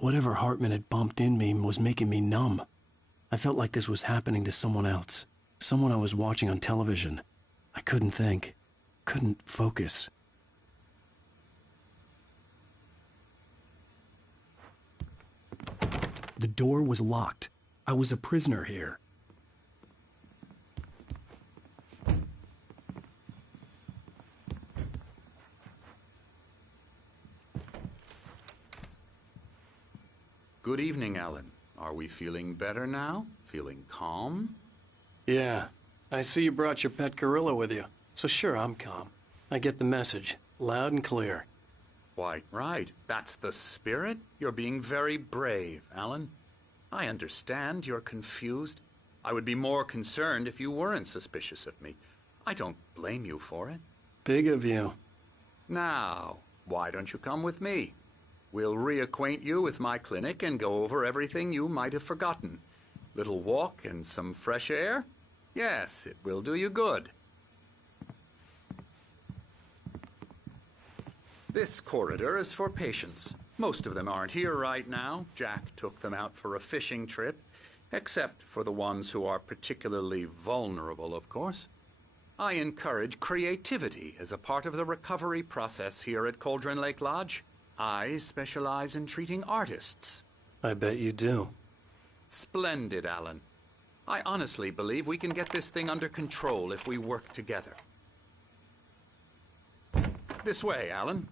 Whatever Hartman had bumped in me was making me numb. I felt like this was happening to someone else. Someone I was watching on television. I couldn't think. Couldn't focus. The door was locked. I was a prisoner here. Good evening, Alan. Are we feeling better now? Feeling calm? Yeah. I see you brought your pet gorilla with you. So sure, I'm calm. I get the message. Loud and clear. Why, right. That's the spirit. You're being very brave, Alan. I understand you're confused. I would be more concerned if you weren't suspicious of me. I don't blame you for it. Big of you. Now, why don't you come with me? We'll reacquaint you with my clinic and go over everything you might have forgotten. Little walk and some fresh air? Yes, it will do you good. This corridor is for patients. Most of them aren't here right now. Jack took them out for a fishing trip, except for the ones who are particularly vulnerable, of course. I encourage creativity as a part of the recovery process here at Cauldron Lake Lodge. I specialize in treating artists. I bet you do. Splendid, Alan. I honestly believe we can get this thing under control if we work together. This way, Alan.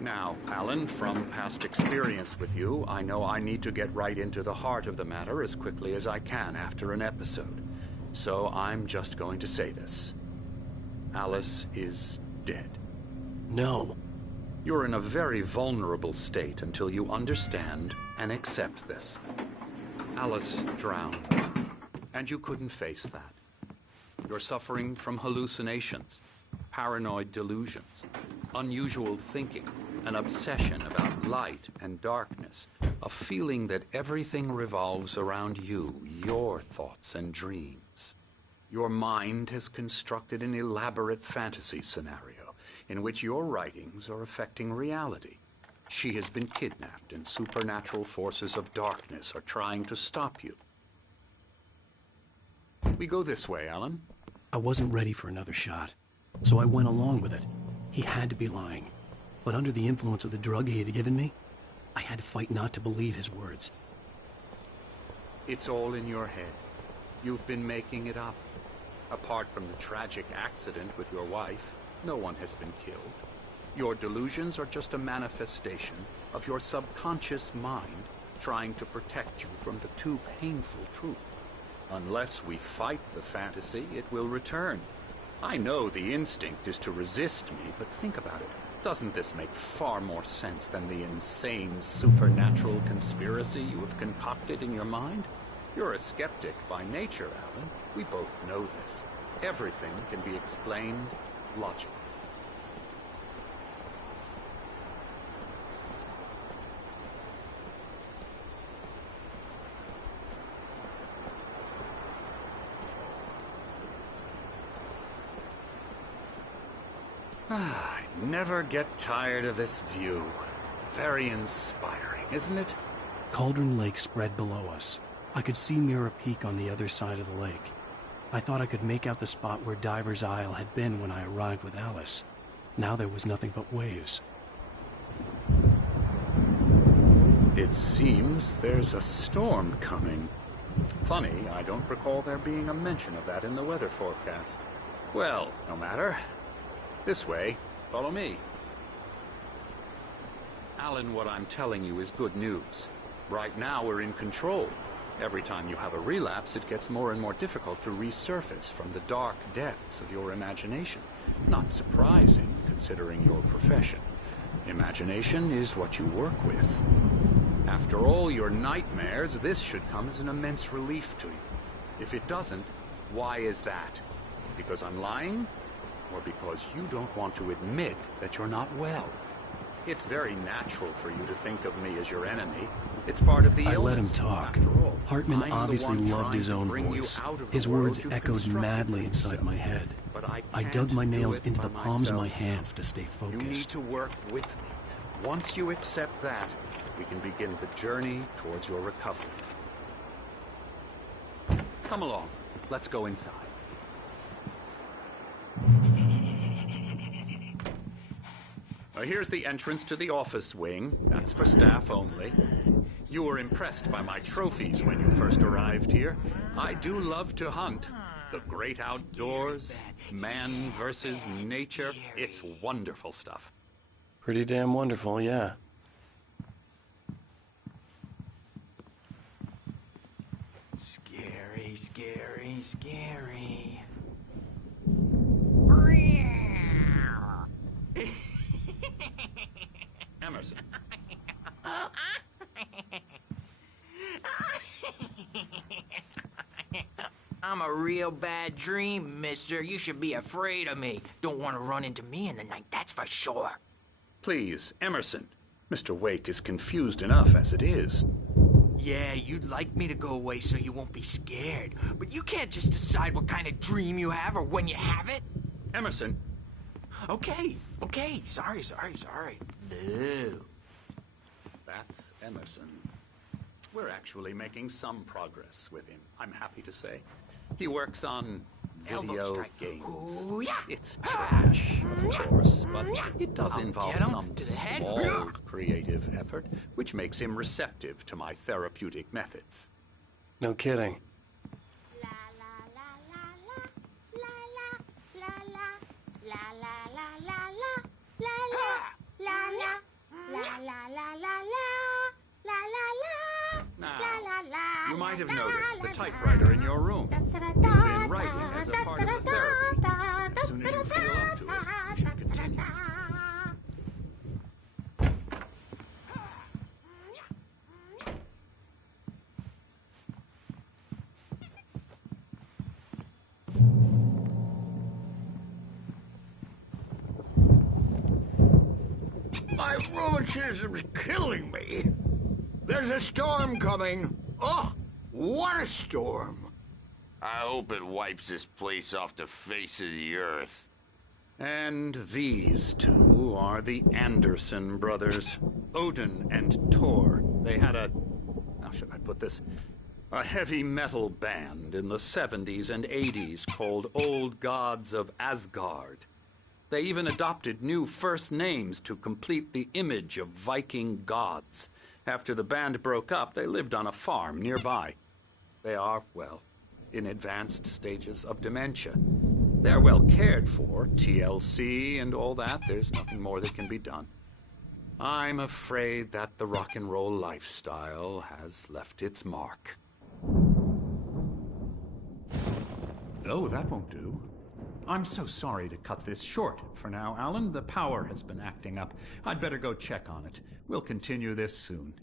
Now, Alan, from past experience with you, I know I need to get right into the heart of the matter as quickly as I can after an episode. So I'm just going to say this. Alice is dead. No. You're in a very vulnerable state until you understand and accept this. Alice drowned, and you couldn't face that. You're suffering from hallucinations, paranoid delusions, unusual thinking, an obsession about light and darkness, a feeling that everything revolves around you, your thoughts and dreams. Your mind has constructed an elaborate fantasy scenario in which your writings are affecting reality. She has been kidnapped and supernatural forces of darkness are trying to stop you. We go this way, Alan. I wasn't ready for another shot, so I went along with it. He had to be lying. But under the influence of the drug he had given me, I had to fight not to believe his words. It's all in your head. You've been making it up. Apart from the tragic accident with your wife, no one has been killed. Your delusions are just a manifestation of your subconscious mind trying to protect you from the too painful truth. Unless we fight the fantasy, it will return. I know the instinct is to resist me, but think about it. Doesn't this make far more sense than the insane supernatural conspiracy you have concocted in your mind? You're a skeptic by nature, Alan. We both know this. Everything can be explained logically. I never get tired of this view. Very inspiring, isn't it? Cauldron Lake spread below us. I could see Mirror Peak on the other side of the lake. I thought I could make out the spot where Diver's Isle had been when I arrived with Alice. Now there was nothing but waves. It seems there's a storm coming. Funny, I don't recall there being a mention of that in the weather forecast. Well, no matter. This way. Follow me. Alan, what I'm telling you is good news. Right now, we're in control. Every time you have a relapse, it gets more and more difficult to resurface from the dark depths of your imagination. Not surprising, considering your profession. Imagination is what you work with. After all your nightmares, this should come as an immense relief to you. If it doesn't, why is that? Because I'm lying? or because you don't want to admit that you're not well. It's very natural for you to think of me as your enemy. It's part of the illness. I let him talk. After all, Hartman I'm obviously the one loved his trying to own bring you voice. out of the His world words you've echoed constructed madly for inside yourself. my head. But I can't dug my do nails it into by the palms of my myself. hands to stay You need focused. to work with me. Once you accept that, we can begin the journey towards your recovery. Come along. Let's go inside. Here's the entrance to the office wing. That's for staff only. You were impressed by my trophies when you first arrived here. I do love to hunt. The great outdoors, man versus nature. It's wonderful stuff. Pretty damn wonderful, yeah. Scary, scary, scary. Emerson. I'm a real bad dream, mister. You should be afraid of me. Don't want to run into me in the night, that's for sure. Please, Emerson. Mr. Wake is confused enough as it is. Yeah, you'd like me to go away so you won't be scared. But you can't just decide what kind of dream you have or when you have it. Emerson. Okay. Sorry. Boo. That's Emerson. We're actually making some progress with him, I'm happy to say. He works on Elbow video strike. games. Ooh, yeah. It's trash, of course, but it does I'll involve get him some to the head. small creative effort, which makes him receptive to my therapeutic methods. No kidding. Now, you might have noticed the typewriter in your room. You've been writing as a part of the therapy. As soon as you feel up to it, you should continue. My rheumatism's killing me. There's a storm coming. Oh, what a storm. I hope it wipes this place off the face of the earth. And these two are the Anderson brothers, Odin and Tor. They had how should I put this? A heavy metal band in the 70s and 80s called Old Gods of Asgard. They even adopted new first names to complete the image of Viking gods. After the band broke up, they lived on a farm nearby. They are, well, in advanced stages of dementia. They're well cared for, TLC and all that. There's nothing more that can be done. I'm afraid that the rock and roll lifestyle has left its mark. Oh, that won't do. I'm so sorry to cut this short for now, Alan. The power has been acting up. I'd better go check on it. We'll continue this soon.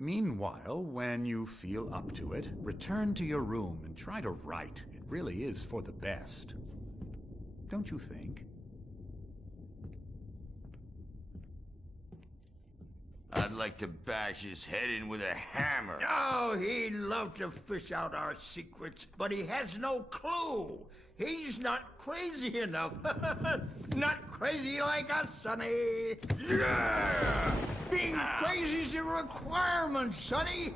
Meanwhile, when you feel up to it, return to your room and try to write. It really is for the best. Don't you think? I'd like to bash his head in with a hammer. Oh, he'd love to fish out our secrets, but he has no clue. He's not crazy enough. Not crazy like us, Sonny. Yeah! Being crazy's a requirement, Sonny.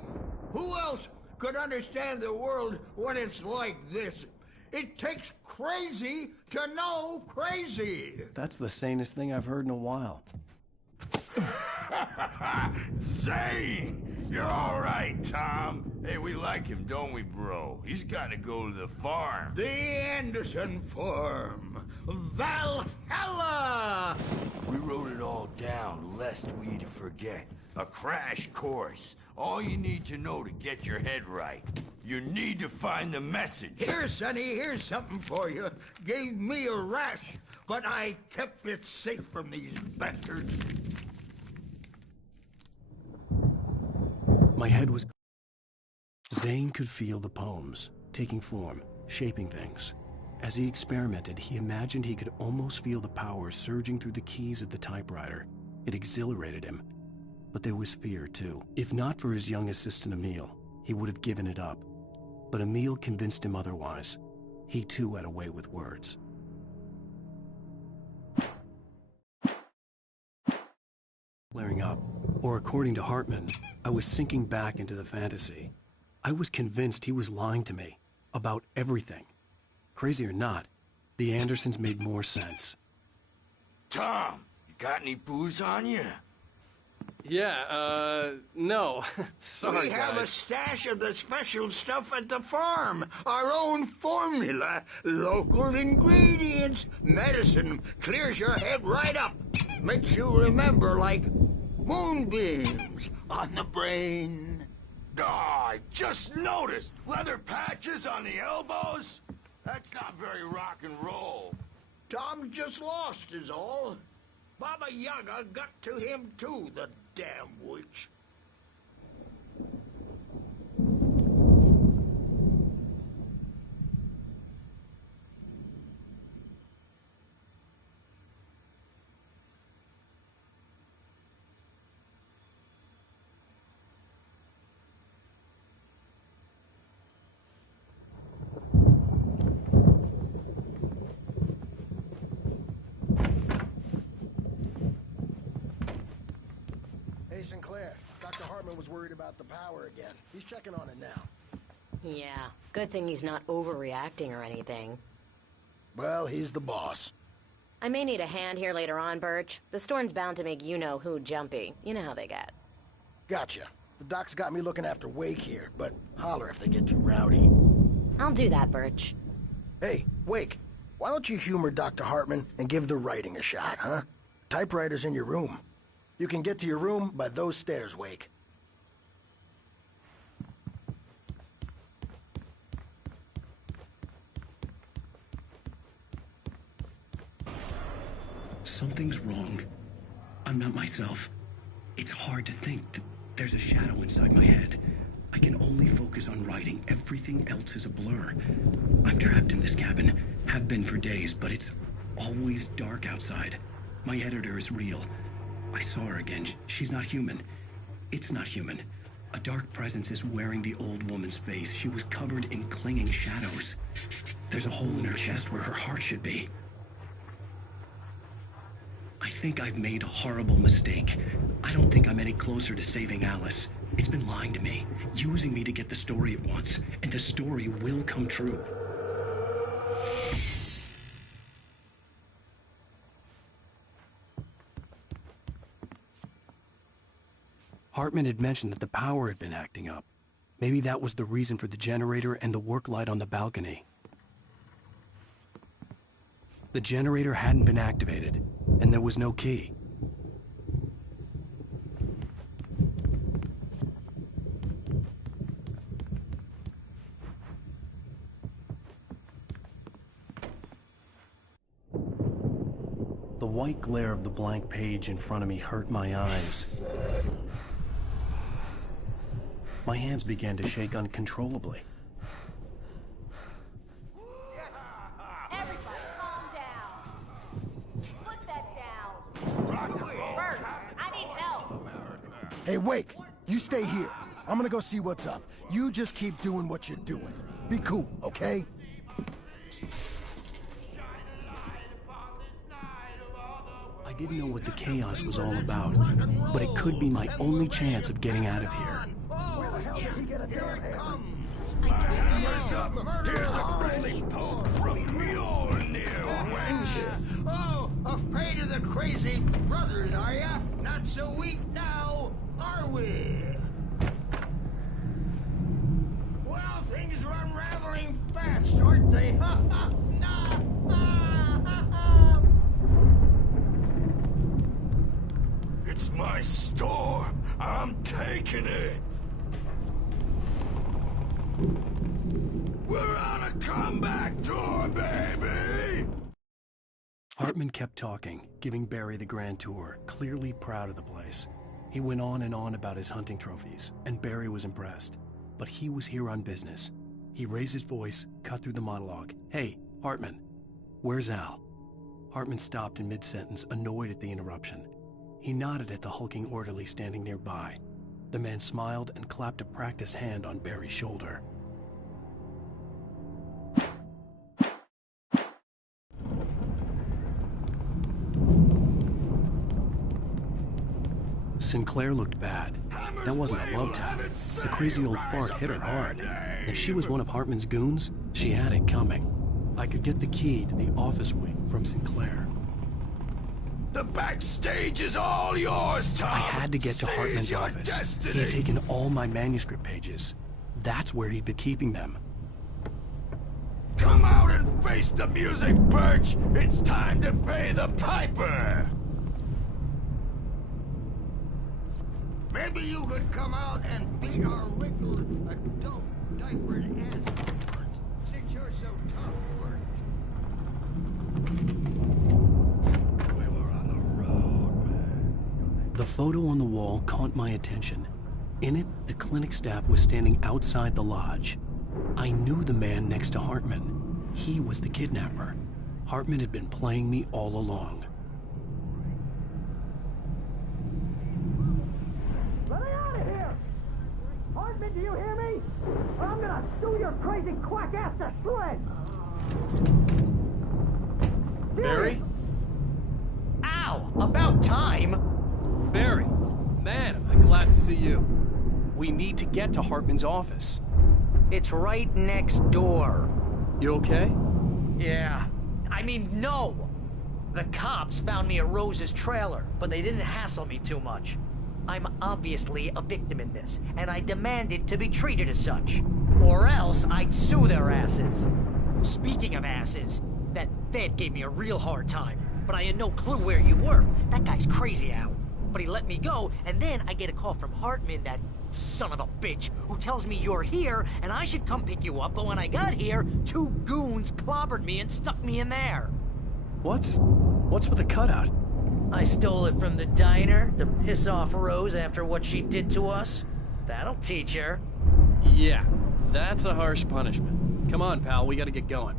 Who else could understand the world when it's like this? It takes crazy to know crazy. That's the sanest thing I've heard in a while. Zane! You're all right, Tom. Hey, we like him, don't we, bro? He's got to go to the farm. The Anderson Farm. Valhalla! We wrote it all down, lest we forget. A crash course. All you need to know to get your head right. You need to find the message. Here, Sonny, here's something for you. Gave me a rash, but I kept it safe from these bastards. My head was... Zane could feel the poems, taking form, shaping things. As he experimented, he imagined he could almost feel the power surging through the keys of the typewriter. It exhilarated him. But there was fear, too. If not for his young assistant Emil, he would have given it up. But Emil convinced him otherwise. He too had a way with words. Flaring up, or according to Hartman, I was sinking back into the fantasy. I was convinced he was lying to me about everything. Crazy or not, the Andersons made more sense. Tom, you got any booze on you? Yeah, no. Sorry, We have a guys. stash of the special stuff at the farm. Our own formula. Local ingredients. Medicine clears your head right up. Makes you remember like moonbeams on the brain. Oh, I just noticed. Leather patches on the elbows? That's not very rock and roll. Tom just lost is all. Baba Yaga got to him too, the damn witch. Hey, Sinclair. Dr. Hartman was worried about the power again. He's checking on it now. Yeah, good thing he's not overreacting or anything. Well, he's the boss. I may need a hand here later on, Birch. The storm's bound to make you-know-who jumpy. You know how they get. Gotcha. The doc's got me looking after Wake here, but holler if they get too rowdy. I'll do that, Birch. Hey, Wake, why don't you humor Dr. Hartman and give the writing a shot, huh? Typewriter's in your room. You can get to your room by those stairs, Wake. Something's wrong. I'm not myself. It's hard to think that there's a shadow inside my head. I can only focus on writing. Everything else is a blur. I'm trapped in this cabin. Have been for days, but it's always dark outside. My editor is real. I saw her again. She's not human. It's not human. A dark presence is wearing the old woman's face. She was covered in clinging shadows. There's a hole in her chest where her heart should be. I think I've made a horrible mistake. I don't think I'm any closer to saving Alice. It's been lying to me, using me to get the story it wants, and the story will come true. Hartman had mentioned that the power had been acting up. Maybe that was the reason for the generator and the work light on the balcony. The generator hadn't been activated, and there was no key. The white glare of the blank page in front of me hurt my eyes. My hands began to shake uncontrollably. Everybody, calm down. Put that down. Bert, I need help. Hey, Wake, you stay here. I'm gonna go see what's up. You just keep doing what you're doing. Be cool, okay? I didn't know what the chaos was all about, but it could be my only chance of getting out of here. Here it comes. Here's a friendly poke from Mjolnir, wench. Oh, afraid of the crazy brothers, are ya? Not so weak now, are we? Well, things are unraveling fast, aren't they? Ha ha! Nah! Ah, ha, ha. It's my storm. I'm taking it. We're on a comeback tour, baby! Hartman kept talking, giving Barry the grand tour, clearly proud of the place. He went on and on about his hunting trophies, and Barry was impressed. But he was here on business. He raised his voice, cut through the monologue. Hey, Hartman, where's Al? Hartman stopped in mid-sentence, annoyed at the interruption. He nodded at the hulking orderly standing nearby. The man smiled and clapped a practiced hand on Barry's shoulder. Sinclair looked bad. That wasn't a love tap. The crazy old fart hit her hard. If she was one of Hartman's goons, she had it coming. I could get the key to the office wing from Sinclair. The backstage is all yours, Tom. I had to get to Hartman's office. Destiny. He had taken all my manuscript pages. That's where he'd been keeping them. Come out and face the music, Birch. It's time to pay the piper. Maybe you could come out and beat our wrinkled, adult, diapered ass, since you're so tough, Birch. We were on the road, man. The photo on the wall caught my attention. In it, the clinic staff was standing outside the lodge. I knew the man next to Hartman. He was the kidnapper. Hartman had been playing me all along. Let me out of here! Hartman, do you hear me? Or I'm gonna sue your crazy quack ass to shreds! Barry? Ow! About time! Barry, man, am I glad to see you. We need to get to Hartman's office. It's right next door. You okay? Yeah. I mean, no! The cops found me at Rose's trailer, but they didn't hassle me too much. I'm obviously a victim in this, and I demanded to be treated as such. Or else I'd sue their asses. Speaking of asses, that Fed gave me a real hard time, but I had no clue where you were. That guy's crazy, Al. But he let me go, and then I get a call from Hartman, that son of a bitch, who tells me you're here, and I should come pick you up, but when I got here, 2 goons clobbered me and stuck me in there. What's with the cutout? I stole it from the diner to piss off Rose after what she did to us. That'll teach her. Yeah, that's a harsh punishment. Come on, pal, we gotta get going.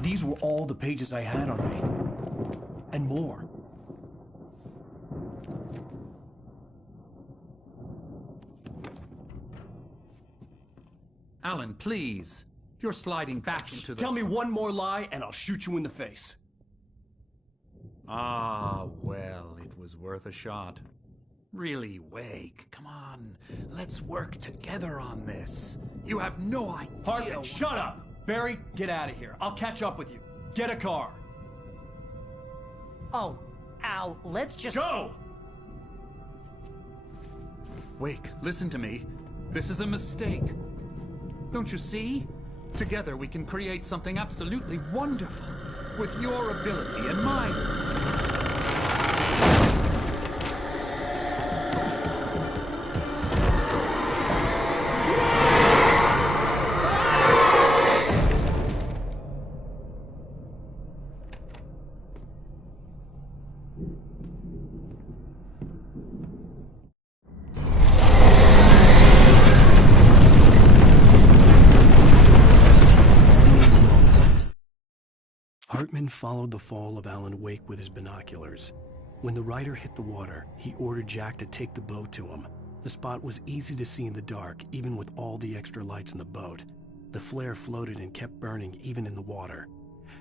These were all the pages I had on me. And more. Alan, please. You're sliding back into the... Tell me one more lie and I'll shoot you in the face. Ah, well, it was worth a shot. Really, Wake, come on. Let's work together on this. You have no idea... Hartman, shut up! Barry, get out of here. I'll catch up with you. Get a car. Oh, Al, let's just... Go! Wake, listen to me. This is a mistake. Don't you see? Together we can create something absolutely wonderful. With your ability and mine. Hartman followed the fall of Alan Wake with his binoculars. When the rider hit the water, he ordered Jack to take the boat to him. The spot was easy to see in the dark, even with all the extra lights in the boat. The flare floated and kept burning even in the water.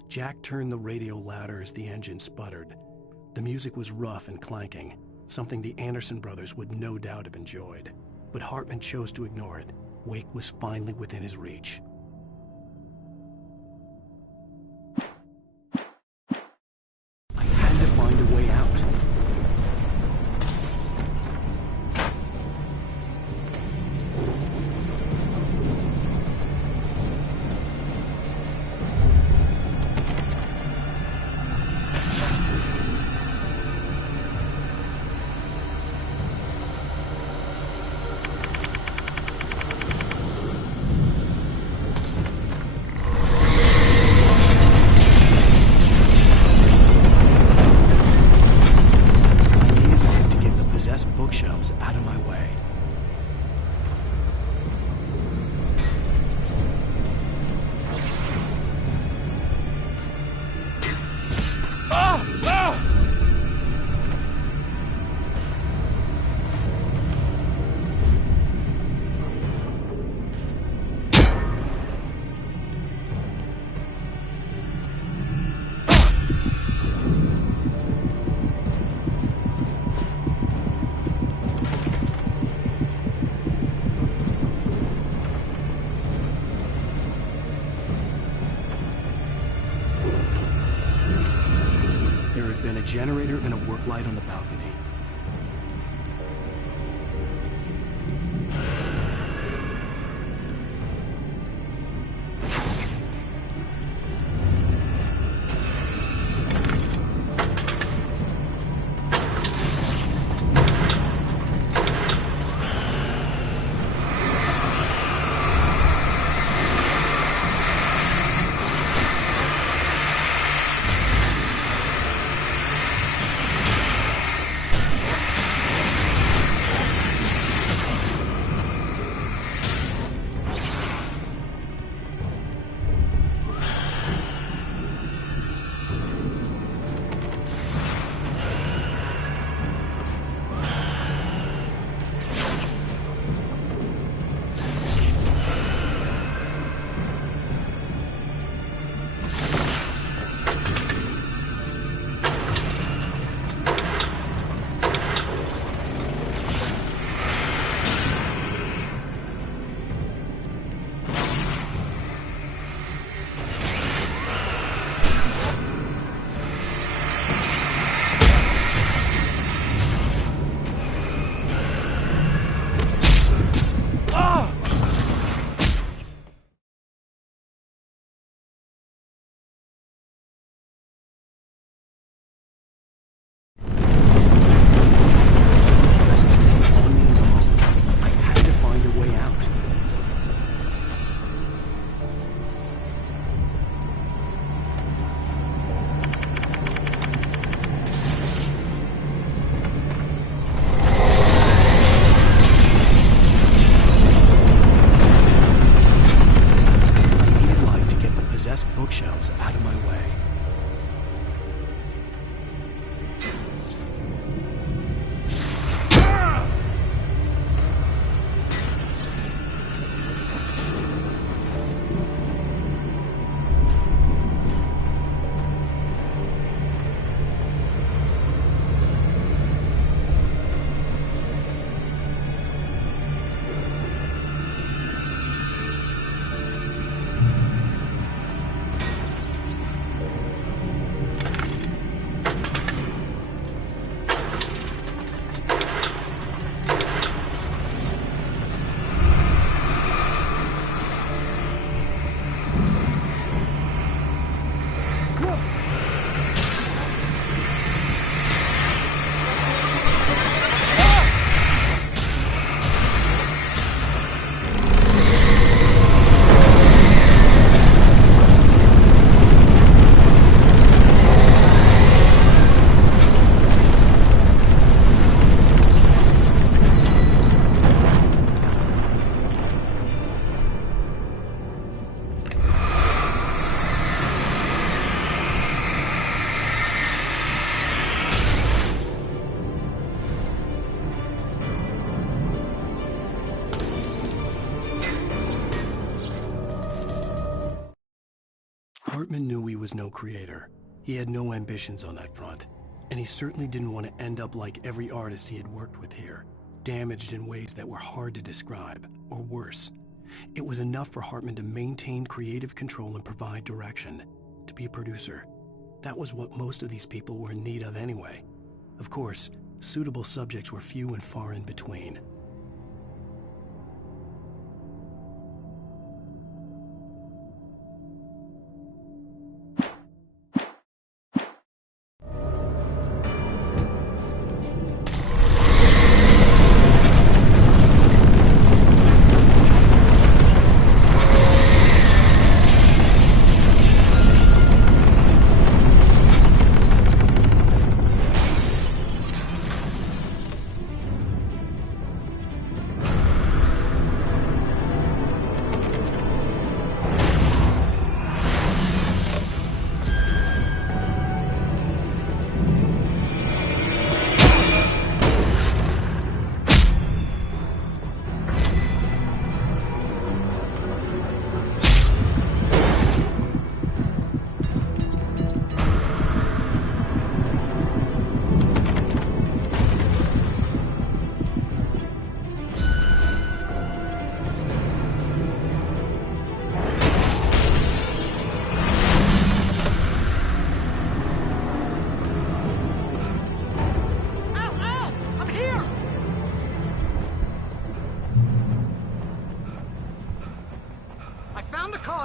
Jack turned the radio louder as the engine sputtered. The music was rough and clanking, something the Anderson brothers would no doubt have enjoyed. But Hartman chose to ignore it. Wake was finally within his reach. I had to find a way out. bookshelves out of my way. There had been a generator and a work light on the balcony. Bookshelves out of my way. Hartman knew he was no creator. He had no ambitions on that front, and he certainly didn't want to end up like every artist he had worked with here, damaged in ways that were hard to describe, or worse. It was enough for Hartman to maintain creative control and provide direction, to be a producer. That was what most of these people were in need of anyway. Of course, suitable subjects were few and far in between.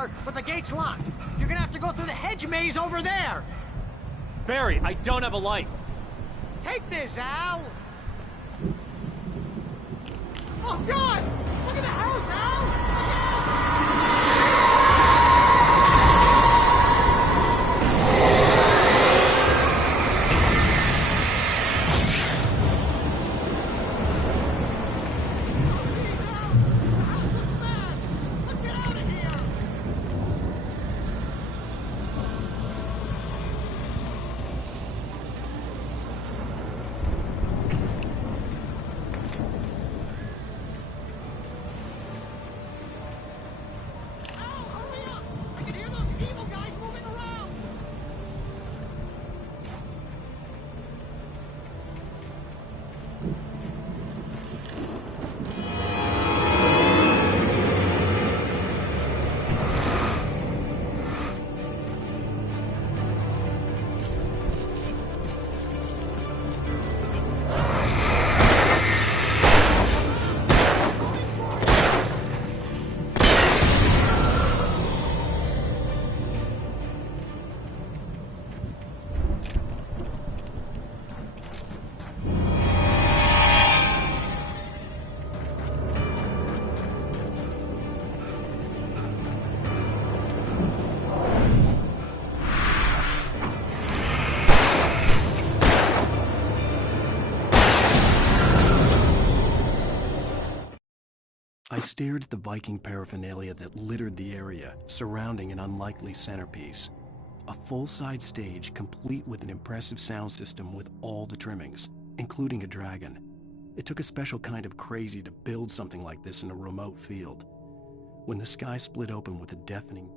trailer, but the gate's locked. You're gonna have to go through the hedge maze over there. Barry, I don't have a light. Take this, Al. Oh, God! Look at the house, Al! I stared at the Viking paraphernalia that littered the area, surrounding an unlikely centerpiece. A full-size stage complete with an impressive sound system with all the trimmings, including a dragon. It took a special kind of crazy to build something like this in a remote field. When the sky split open with a deafening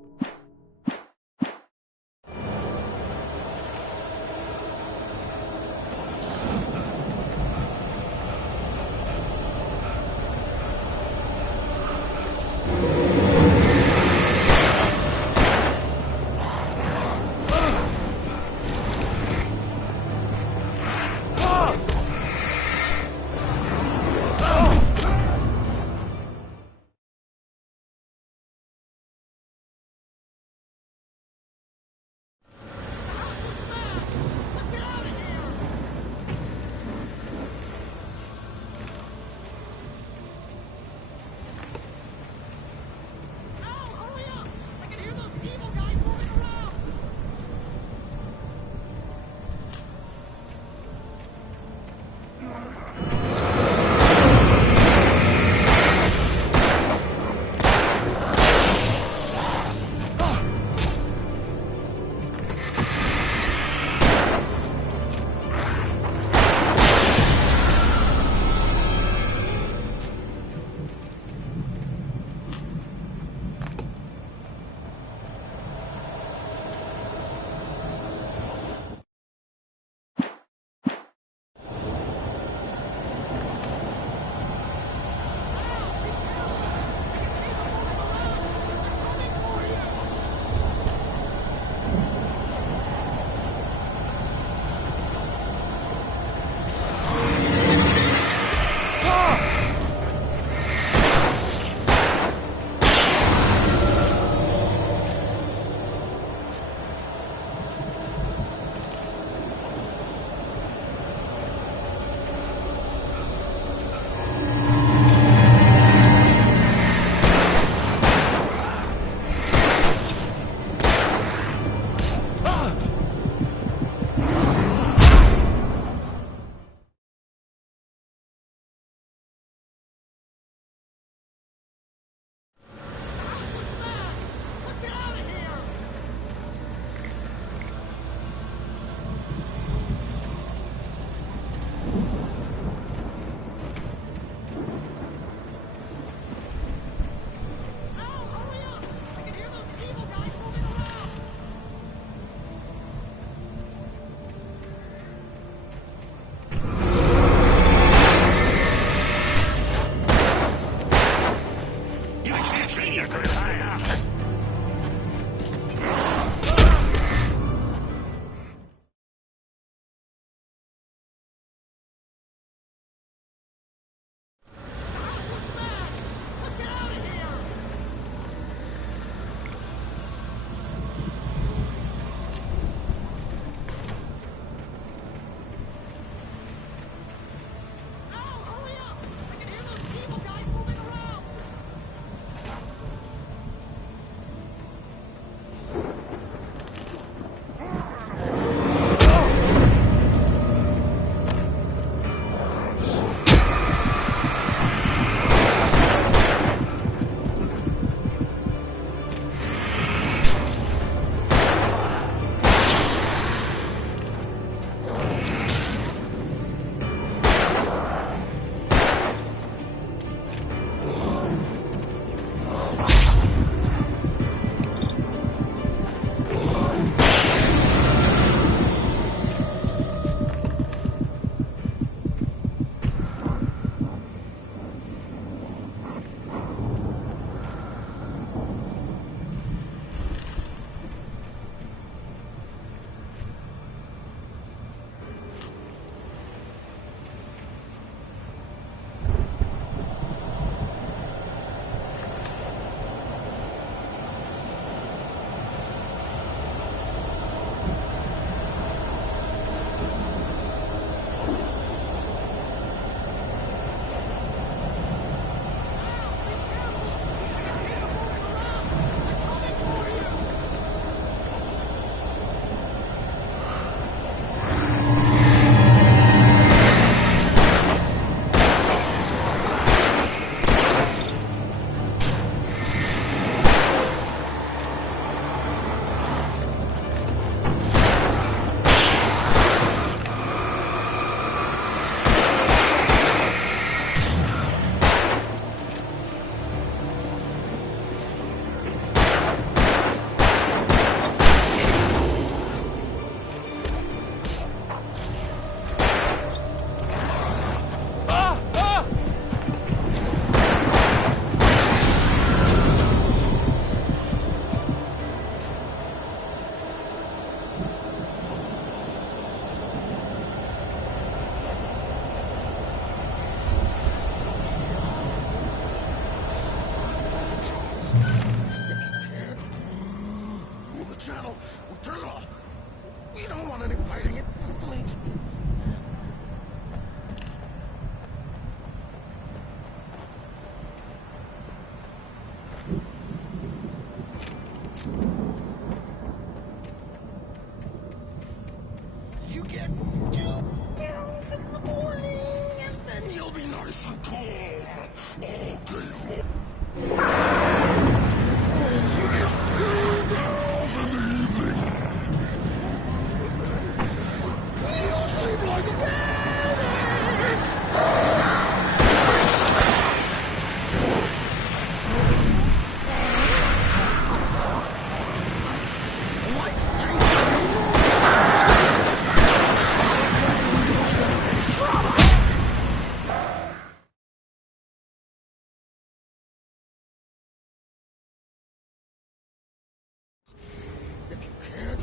If you can't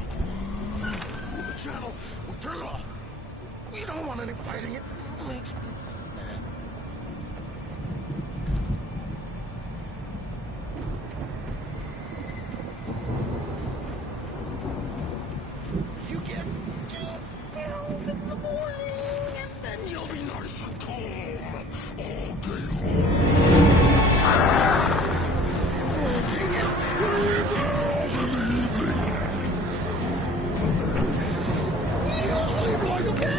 move the channel, we'll turn it off. We don't want any fighting. It makes me mad. You get 2 pills in the morning, and then you'll be nice and calm all day long. You get 3 pills in the evening. You'll sleep like a baby.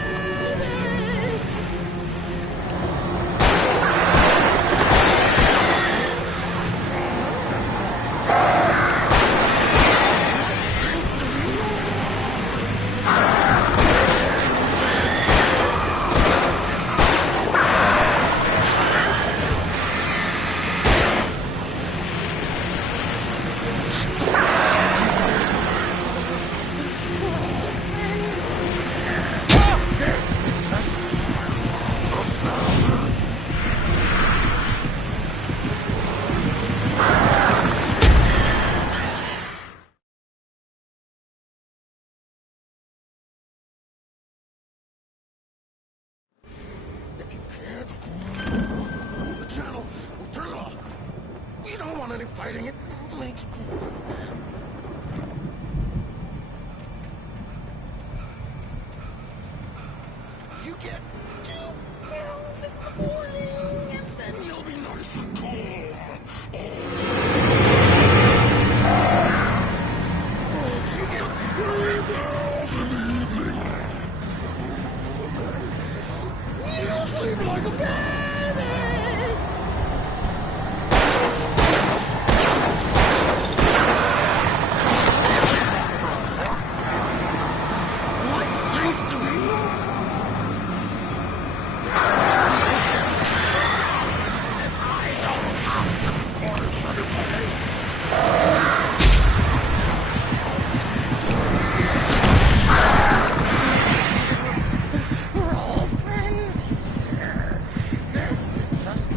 If you can't move the channel, we'll turn it off. We don't want any fighting. It makes me mad. You get 2 pills in the morning, and then you'll be nice and calm all day. You get 3 pills in the evening. You'll sleep like a baby. What seems to be yours? I don't have to force anybody. We're all friends here. This is just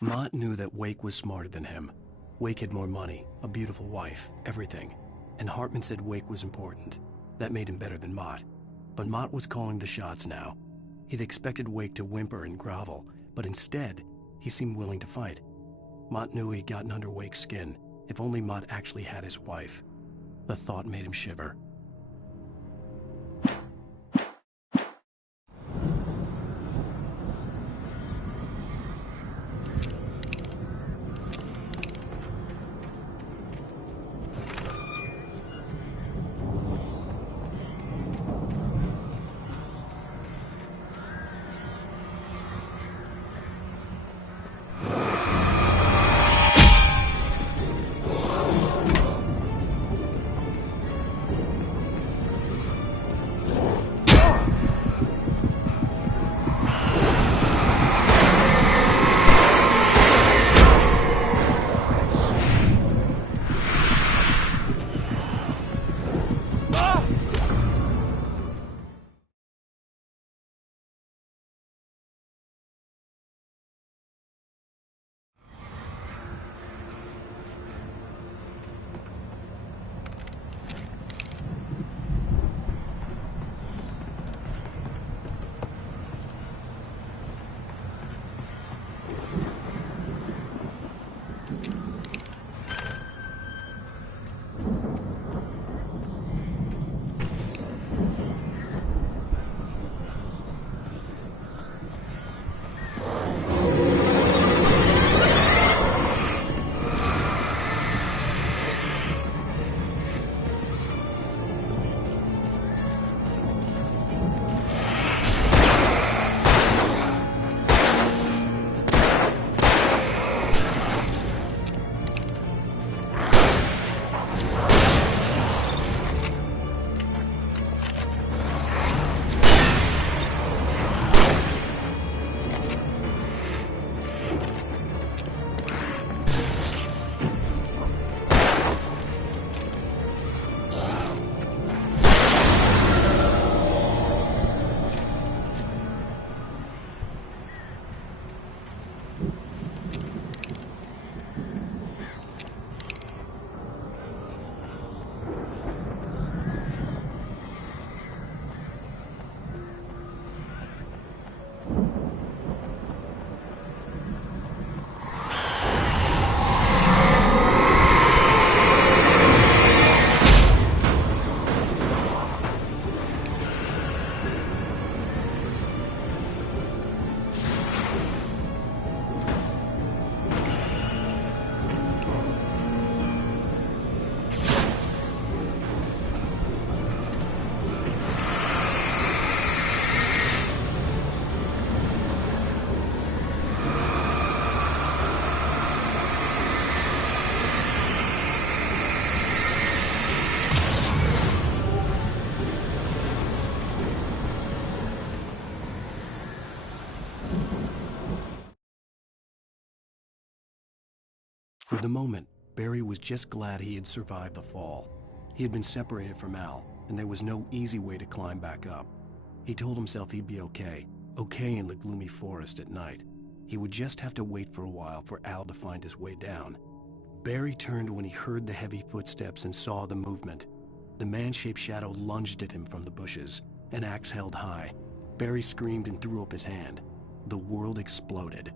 Mott knew that Wake was smarter than him. Wake had more money, a beautiful wife, everything. And Hartman said Wake was important. That made him better than Mott. But Mott was calling the shots now. He'd expected Wake to whimper and grovel, but instead, he seemed willing to fight. Mott knew he'd gotten under Wake's skin. If only Mott actually had his wife. The thought made him shiver. For the moment, Barry was just glad he had survived the fall. He had been separated from Al, and there was no easy way to climb back up. He told himself he'd be okay in the gloomy forest at night. He would just have to wait for a while for Al to find his way down. Barry turned when he heard the heavy footsteps and saw the movement. The man-shaped shadow lunged at him from the bushes, an axe held high. Barry screamed and threw up his hand. The world exploded.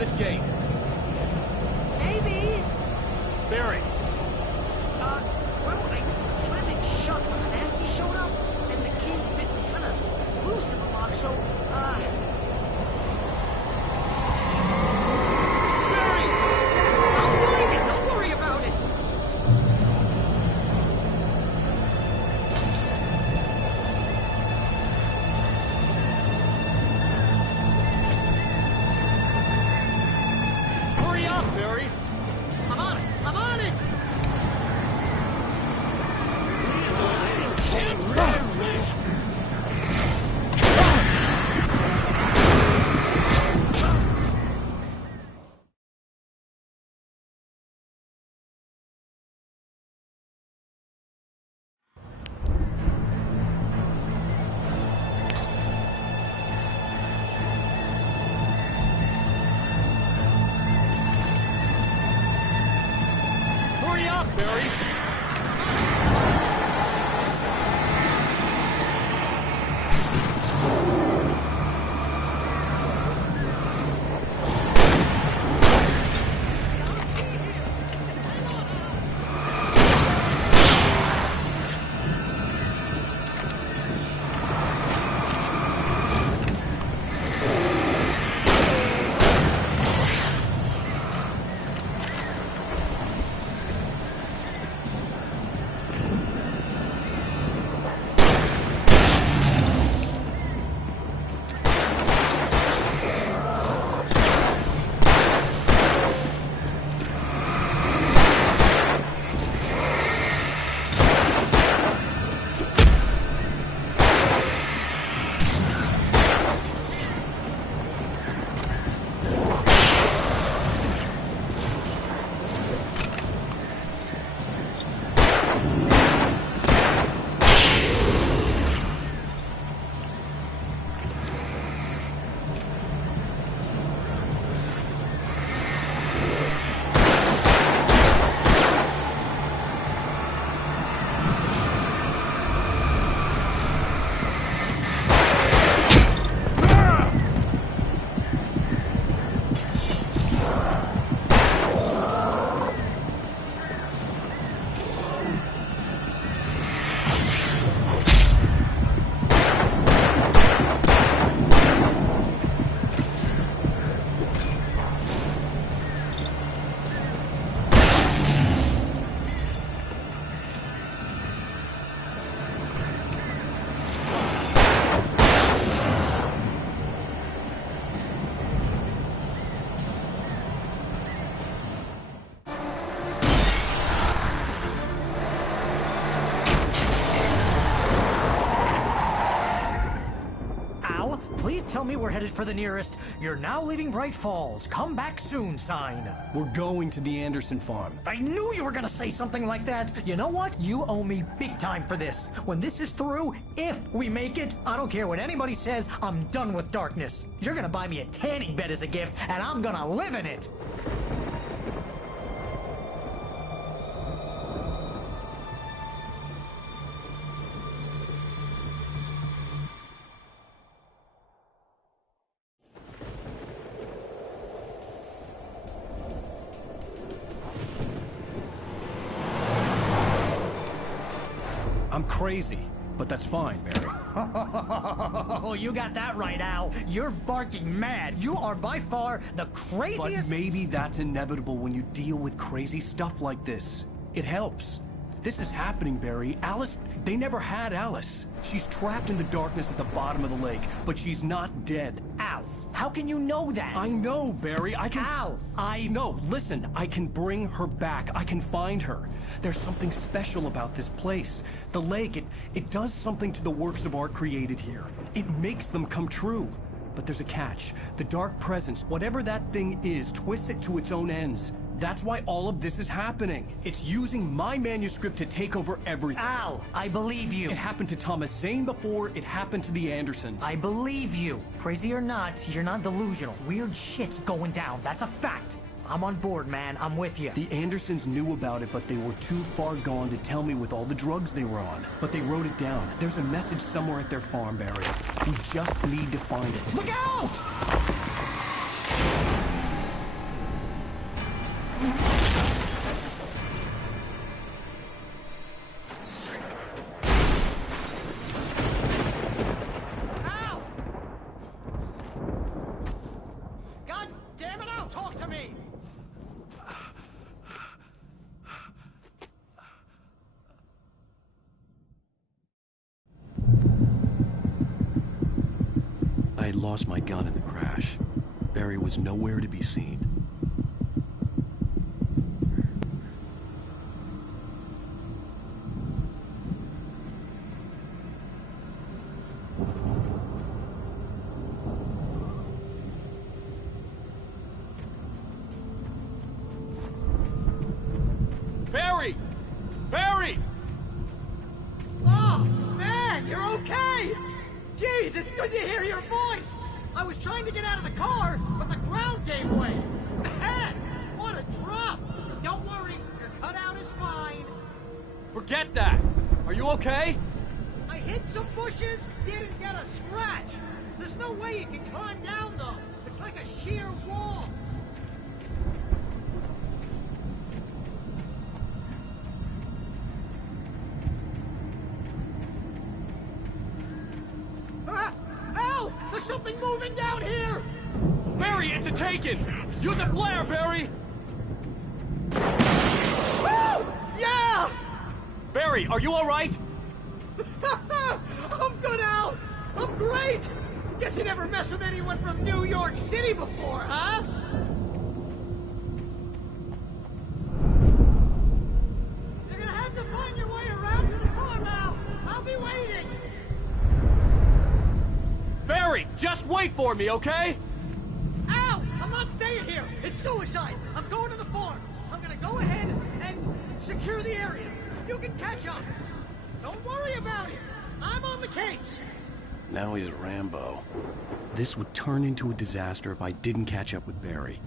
this gate. Maybe. Barry. Well, I slammed it shut when the Nasty showed up, and the key fits kind of loose in the lock, so, Barry! I'll find it. Don't worry about it. Hurry up, Barry! I'm on it. I'm on it. Hurry up, Barry! Please tell me we're headed for the nearest "You're now leaving Bright Falls. Come back soon" sign. We're going to the Anderson farm. I knew you were gonna say something like that. You know what? You owe me big time for this. When this is through, if we make it, I don't care what anybody says, I'm done with darkness. You're gonna buy me a tanning bed as a gift, and I'm gonna live in it. I'm crazy, but that's fine, Barry. Oh, you got that right, Al. You're barking mad. You are by far the craziest... But maybe that's inevitable when you deal with crazy stuff like this. It helps. This is happening, Barry. Alice, they never had Alice. She's trapped in the darkness at the bottom of the lake, but she's not dead. Al, how can you know that? I know, Barry. I can... Al, No, listen. I can bring her back. I can find her. There's something special about this place. The lake, it does something to the works of art created here. It makes them come true. But there's a catch. The dark presence, whatever that thing is, twists it to its own ends. That's why all of this is happening. It's using my manuscript to take over everything. Al, I believe you. It happened to Thomas Zane before, it happened to the Andersons. I believe you. Crazy or not, you're not delusional. Weird shit's going down. That's a fact. I'm on board, man. I'm with you. The Andersons knew about it, but they were too far gone to tell me with all the drugs they were on. But they wrote it down. There's a message somewhere at their farm, Barry. We just need to find it. Look out! had lost my gun in the crash. Barry was nowhere to be seen. Barry! Barry! Oh, man, you're okay! Jeez, it's good to hear your voice! I was trying to get out of the car, but the ground gave way. Man, what a drop! Don't worry, your cutout is fine. Forget that! Are you okay? I hit some bushes, didn't get a scratch. There's no way you can climb down, though. It's like a sheer wall. Al! There's something moving down here! Barry, it's a taken! Use a flare, Barry! Woo! Yeah! Barry, are you alright? I'm good, Al! I'm great! Guess you never messed with anyone from New York City before, huh? You're gonna have to find your way around to the farm, Al! I'll be waiting! Barry, just wait for me, okay? Al! I'm not staying here! It's suicide! I'm going to the farm! I'm gonna go ahead and secure the area. You can catch up. Don't worry about it. I'm on the case. Now he's Rambo. This would turn into a disaster if I didn't catch up with Barry.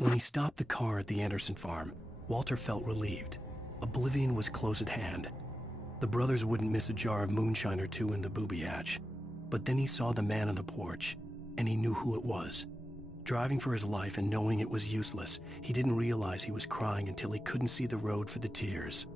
When he stopped the car at the Anderson farm, Walter felt relieved. Oblivion was close at hand. The brothers wouldn't miss a jar of moonshine or two in the booby hatch. But then he saw the man on the porch, and he knew who it was. Driving for his life and knowing it was useless, he didn't realize he was crying until he couldn't see the road for the tears.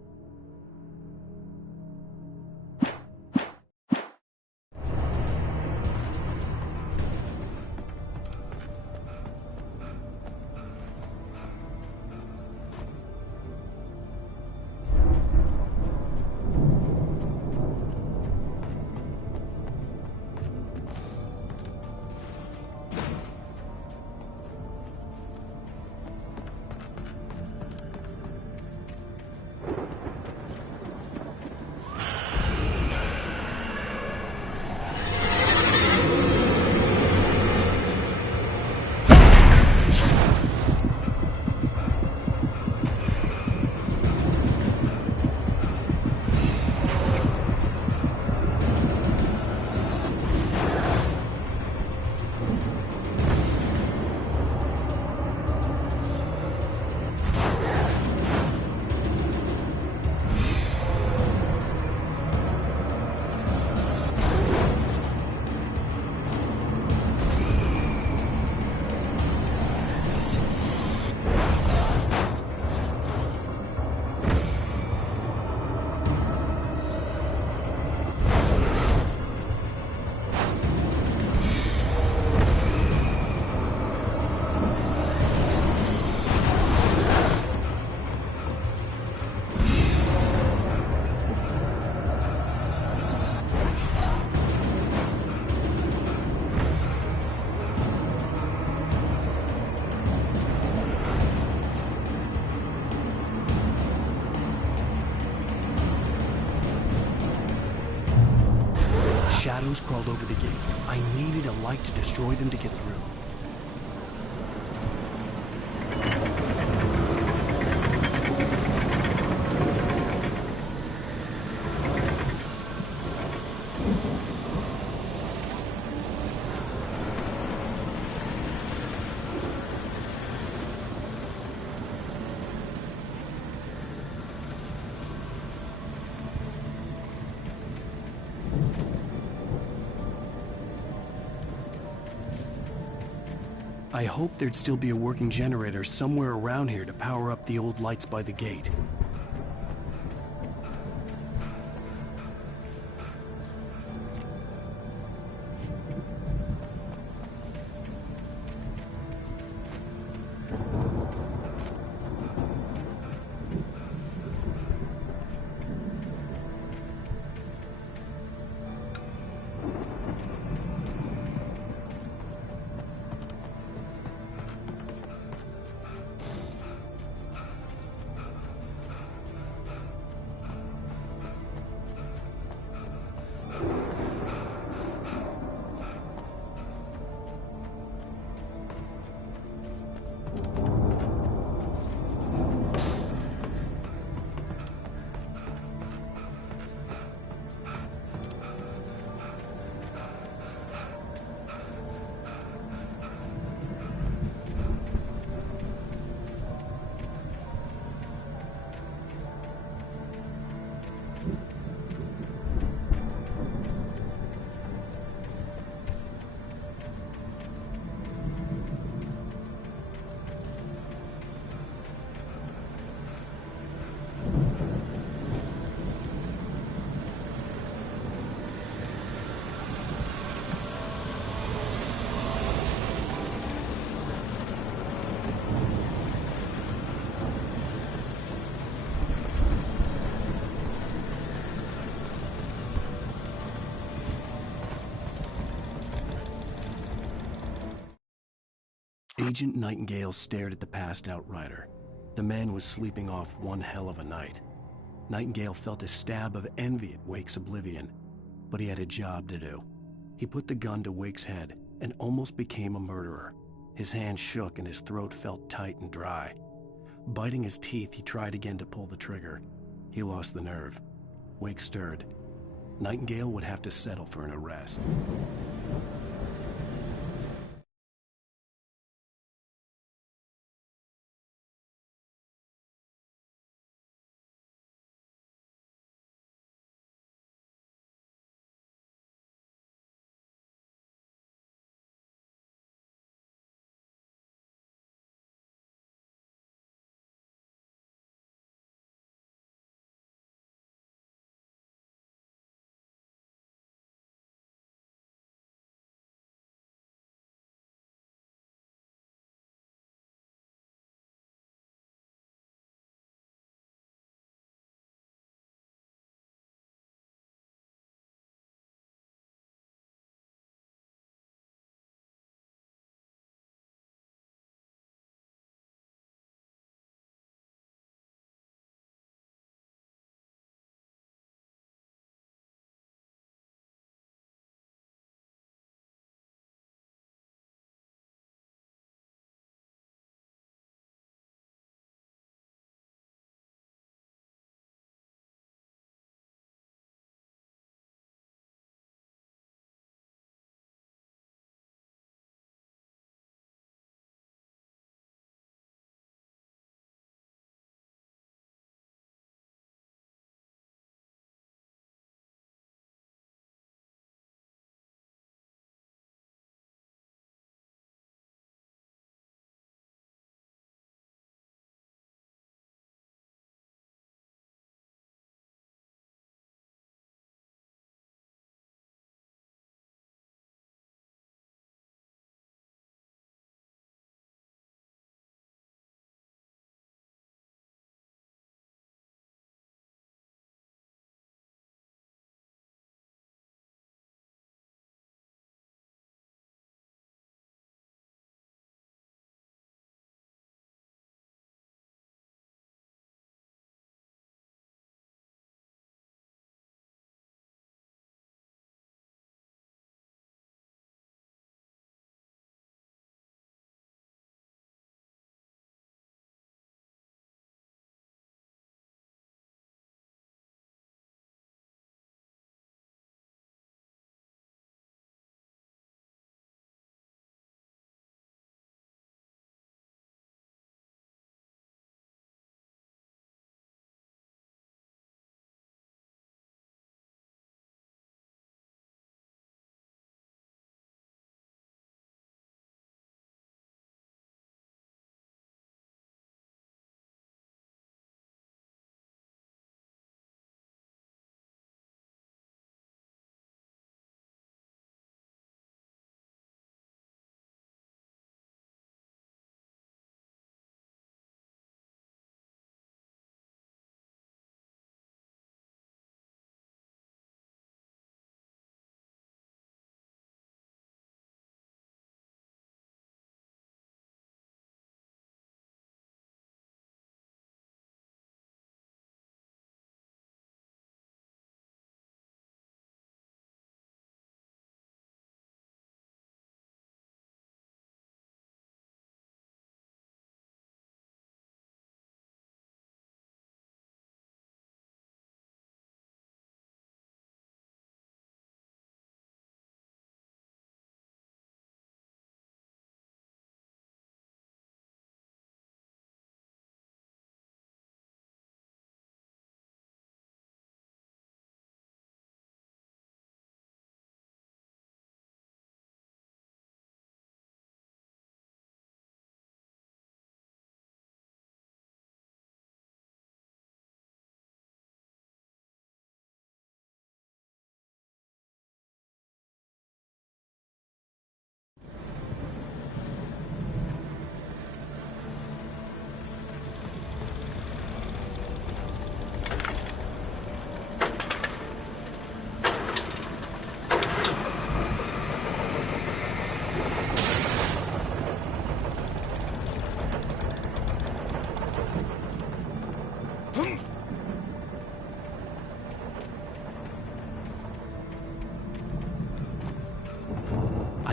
Shadows crawled over the gate. I needed a light to destroy them to get through. I hoped there'd still be a working generator somewhere around here to power up the old lights by the gate. Agent Nightingale stared at the passed-out rider. The man was sleeping off one hell of a night. Nightingale felt a stab of envy at Wake's oblivion, but he had a job to do. He put the gun to Wake's head and almost became a murderer. His hand shook and his throat felt tight and dry. Biting his teeth, he tried again to pull the trigger. He lost the nerve. Wake stirred. Nightingale would have to settle for an arrest.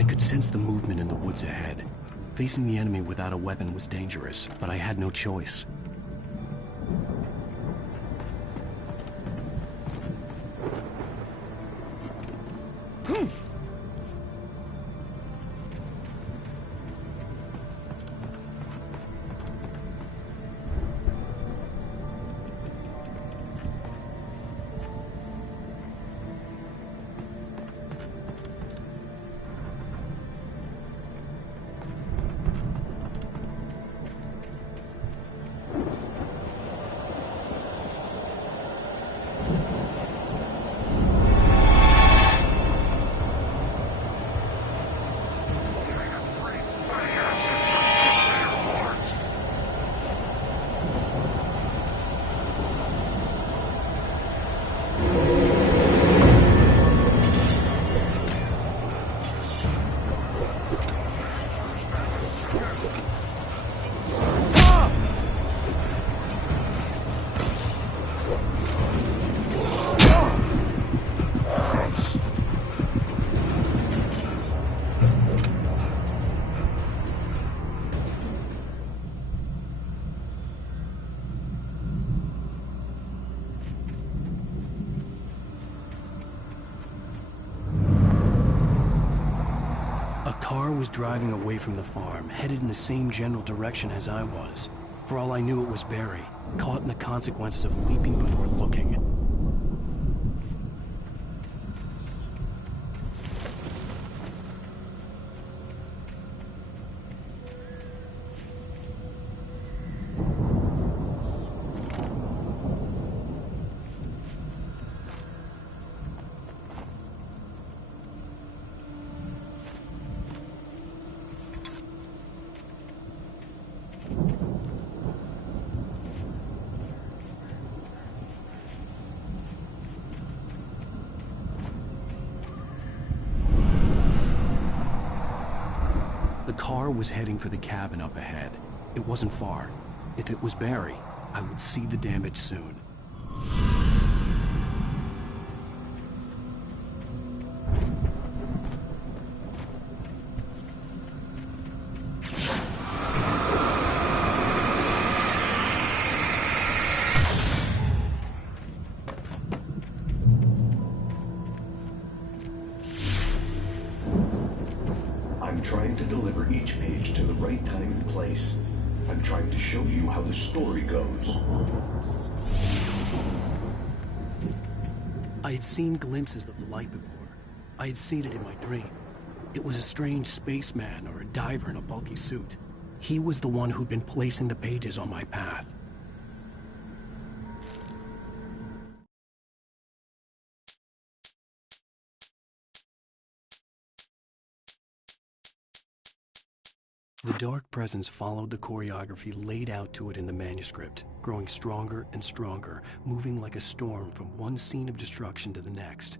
could sense the movement in the woods ahead. Facing the enemy without a weapon was dangerous, but I had no choice. Was driving away from the farm, headed in the same general direction as I was. For all I knew, it was Barry, caught in the consequences of leaping before looking. The car was heading for the cabin up ahead. It wasn't far. If it was Barry, I would see the damage soon. I'm trying to deliver each page to the right time and place. I'm trying to show you how the story goes. I had seen glimpses of the light before. I had seen it in my dream. It was a strange spaceman or a diver in a bulky suit. He was the one who'd been placing the pages on my path. The dark presence followed the choreography laid out to it in the manuscript, growing stronger and stronger, moving like a storm from one scene of destruction to the next.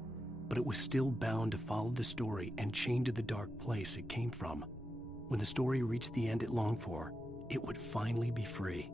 But it was still bound to follow the story and chained to the dark place it came from. When the story reached the end it longed for, it would finally be free.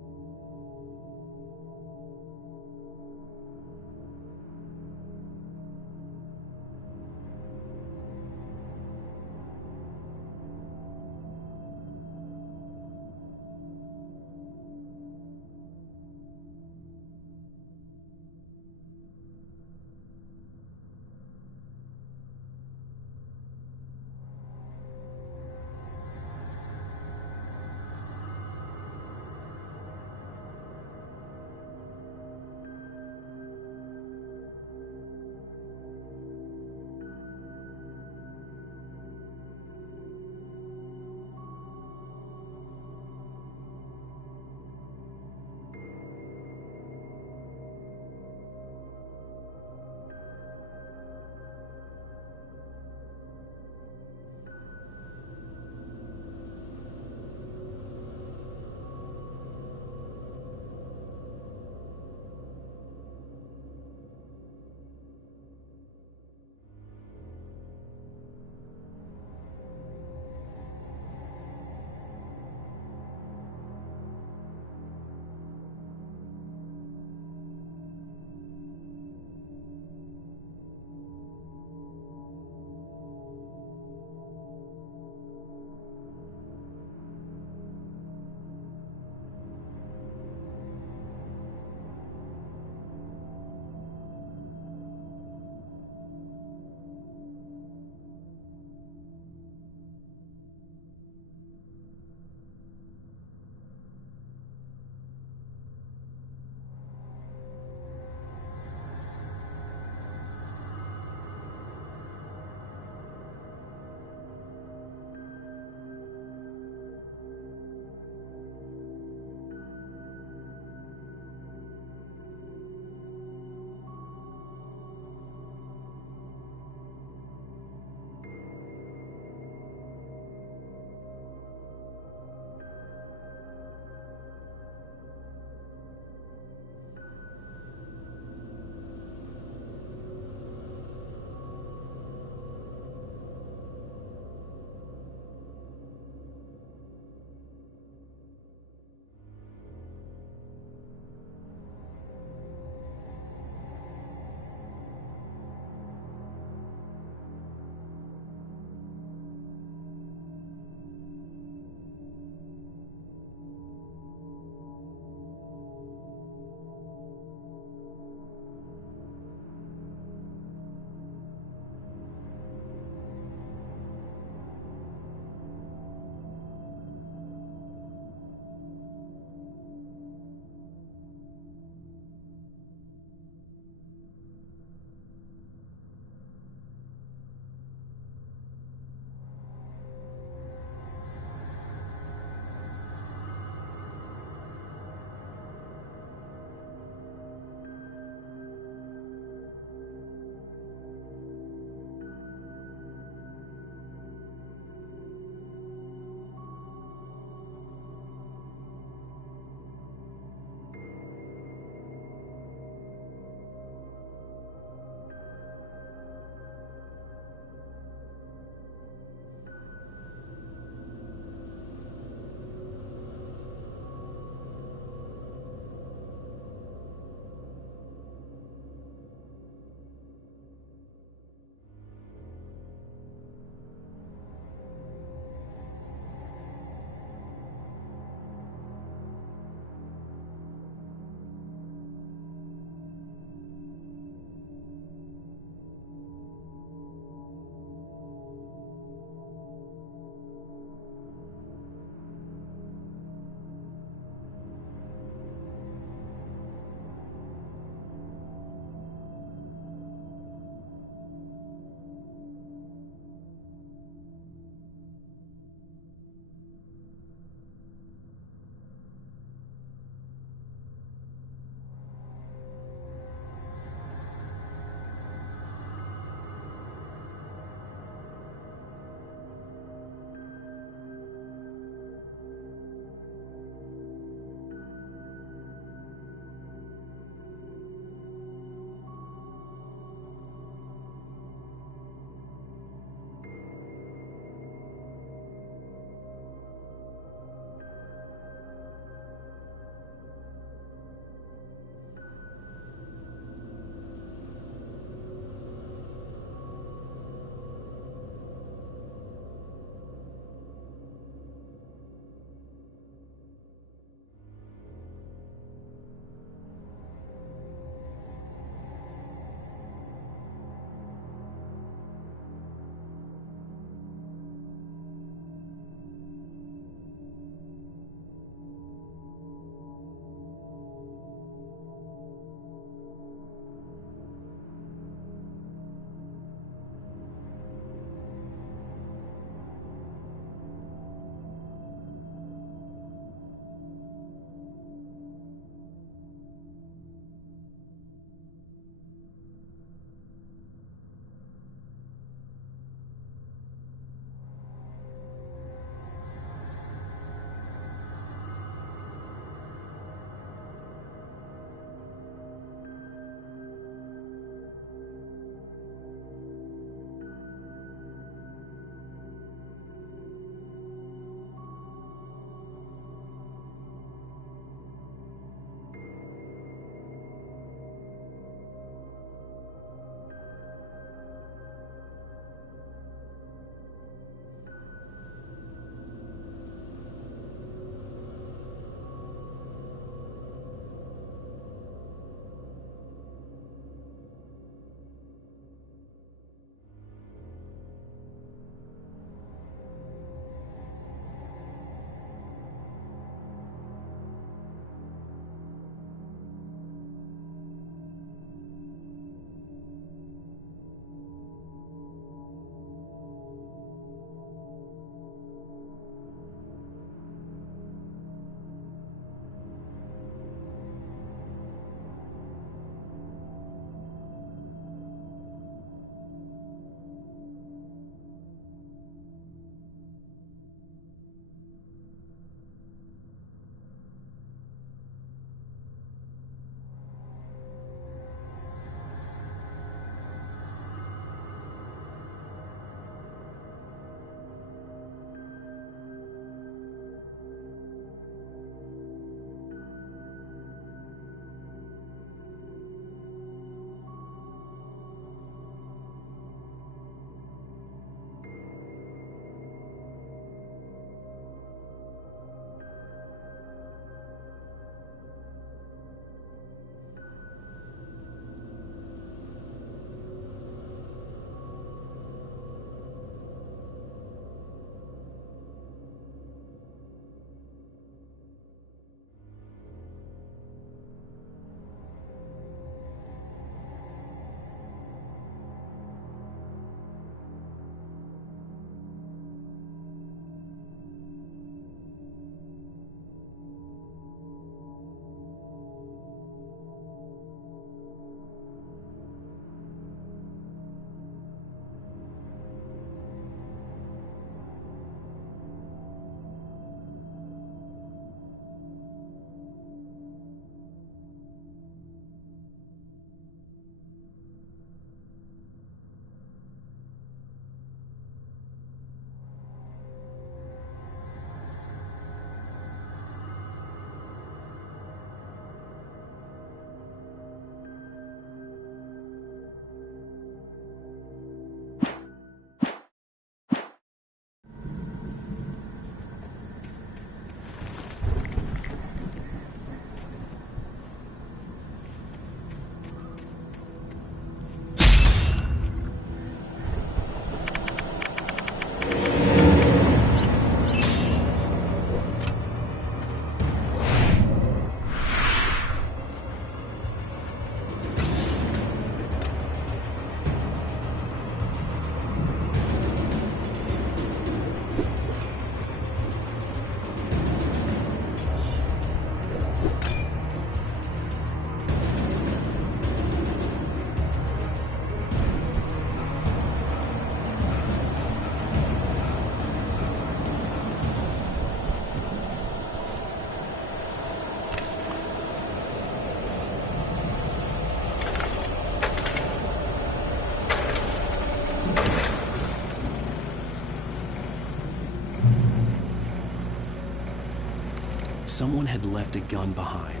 Someone had left a gun behind.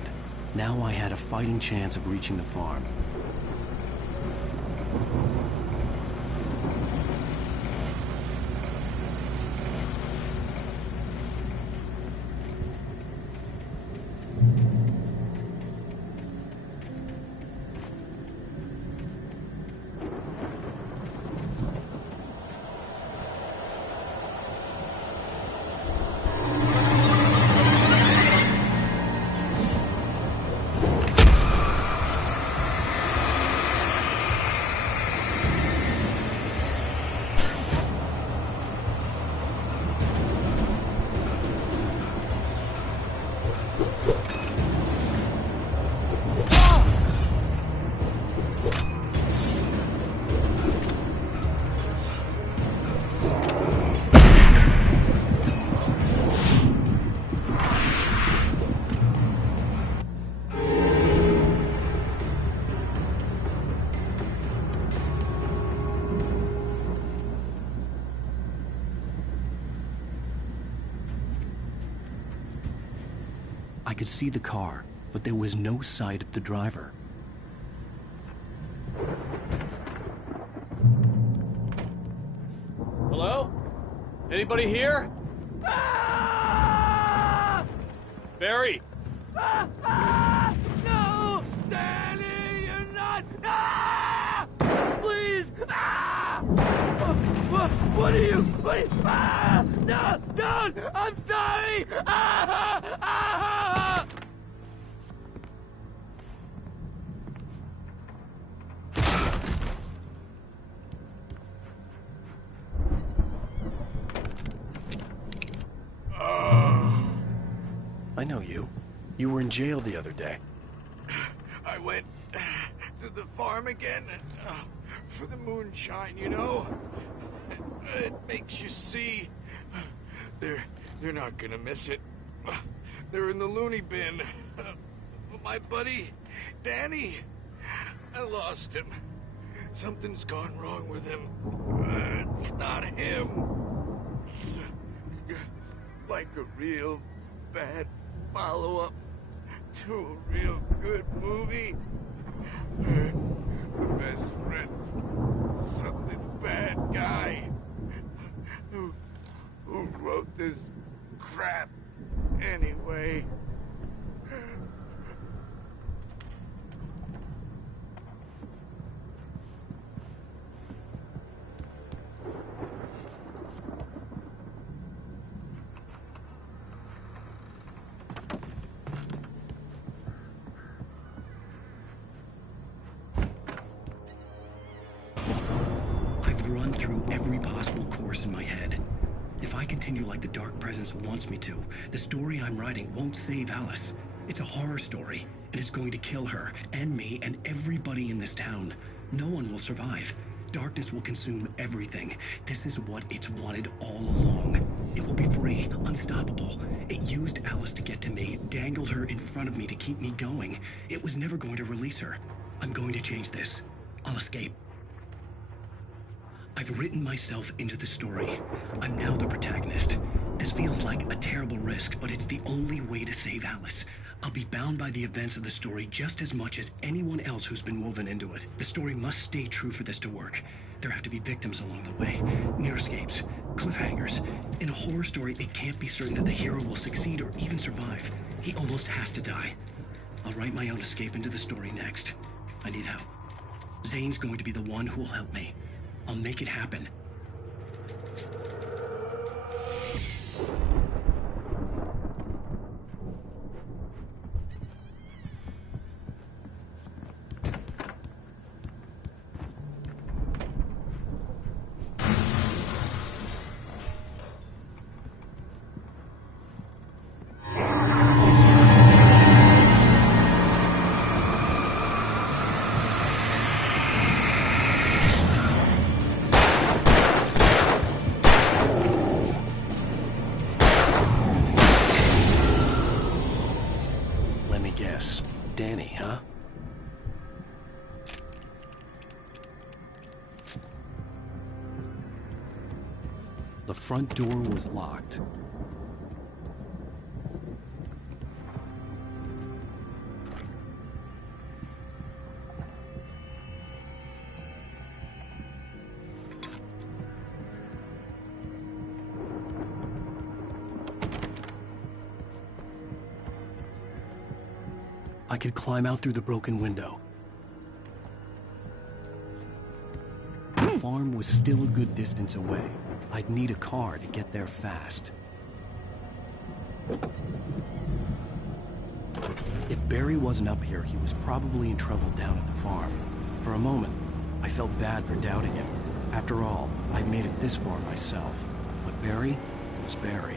Now I had a fighting chance of reaching the farm. I could see the car, but there was no sight of the driver. Hello? Anybody here? Ah! Barry! No! Danny, you're not! Ah! Please! Ah! What are you? Ah! No! Don't! I'm sorry! Ah! Ah! I know you. You were in jail the other day. I went to the farm again for the moonshine, you know? It makes you see. They're not gonna miss it. They're in the loony bin. But my buddy, Danny, I lost him. Something's gone wrong with him. It's not him. Like a real bad follow-up to a real good movie. The best friend's something bad guy who wrote this crap anyway. Run through every possible course in my head. If I continue like the Dark Presence wants me to, the story I'm writing won't save Alice. It's a horror story, and it's going to kill her, and me, and everybody in this town. No one will survive. Darkness will consume everything. This is what it's wanted all along. It will be free, unstoppable. It used Alice to get to me, dangled her in front of me to keep me going. It was never going to release her. I'm going to change this. I'll escape. I've written myself into the story. I'm now the protagonist. This feels like a terrible risk, but it's the only way to save Alice. I'll be bound by the events of the story just as much as anyone else who's been woven into it. The story must stay true for this to work. There have to be victims along the way, near escapes, cliffhangers. In a horror story, it can't be certain that the hero will succeed or even survive. He almost has to die. I'll write my own escape into the story next. I need help. Zane's going to be the one who will help me. I'll make it happen. Danny, huh? The front door was locked. could climb out through the broken window. The farm was still a good distance away. I'd need a car to get there fast. If Barry wasn't up here, he was probably in trouble down at the farm. For a moment, I felt bad for doubting him. After all, I'd made it this far myself. But Barry was Barry.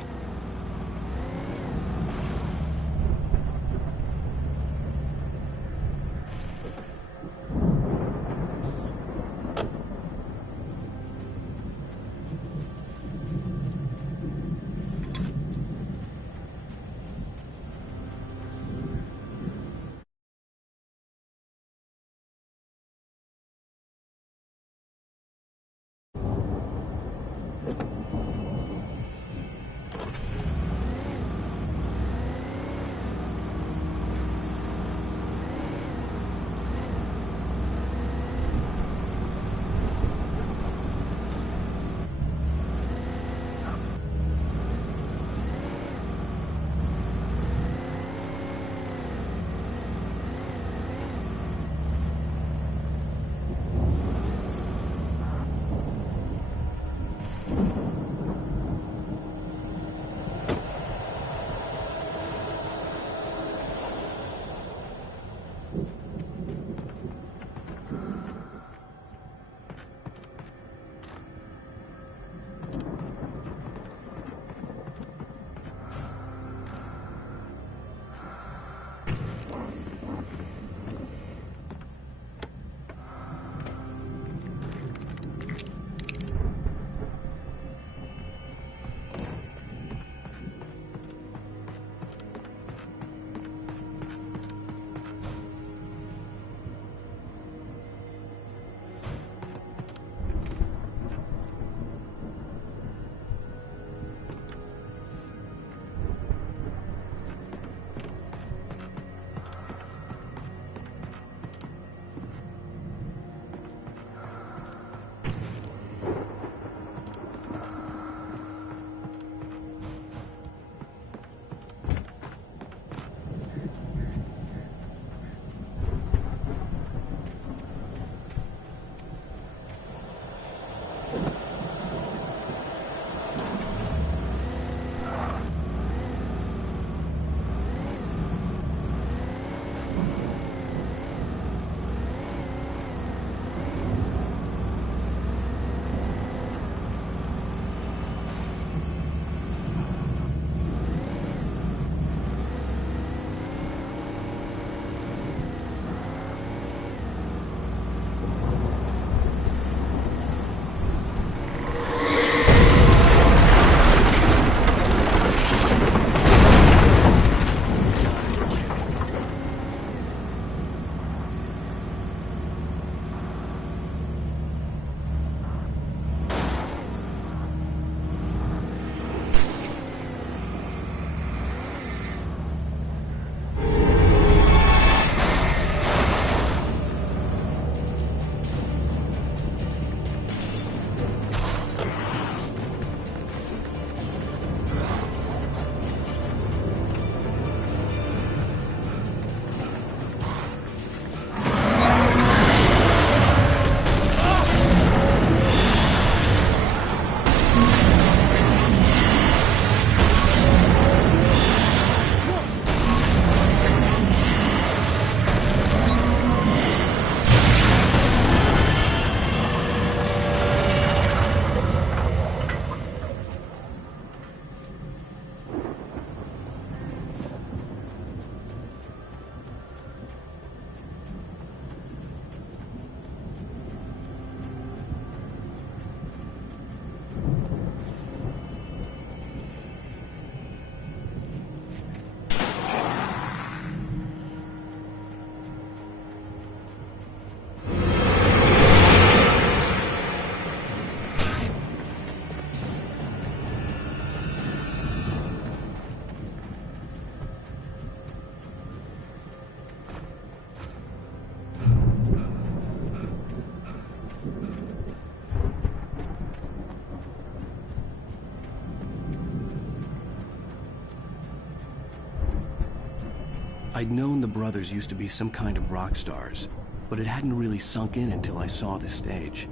I'd known the brothers used to be some kind of rock stars, but it hadn't really sunk in until I saw the stage.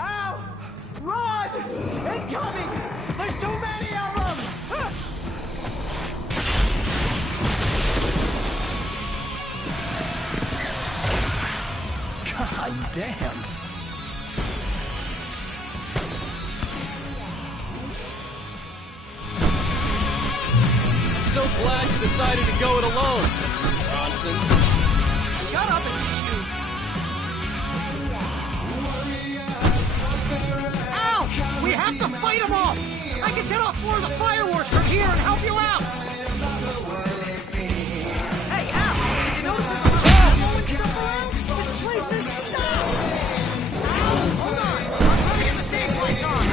Ow! Run! Incoming! There's too many of them! God damn! So glad you decided to go it alone, Mr. Johnson. Shut up and shoot! Ow! We have to fight them off! I can set off more of the fireworks from here and help you out! Hey, Al! Did you notice there's a lot of ammo and stuff around? This place is stopped! Al, hold on! I'm trying to get the stage lights on!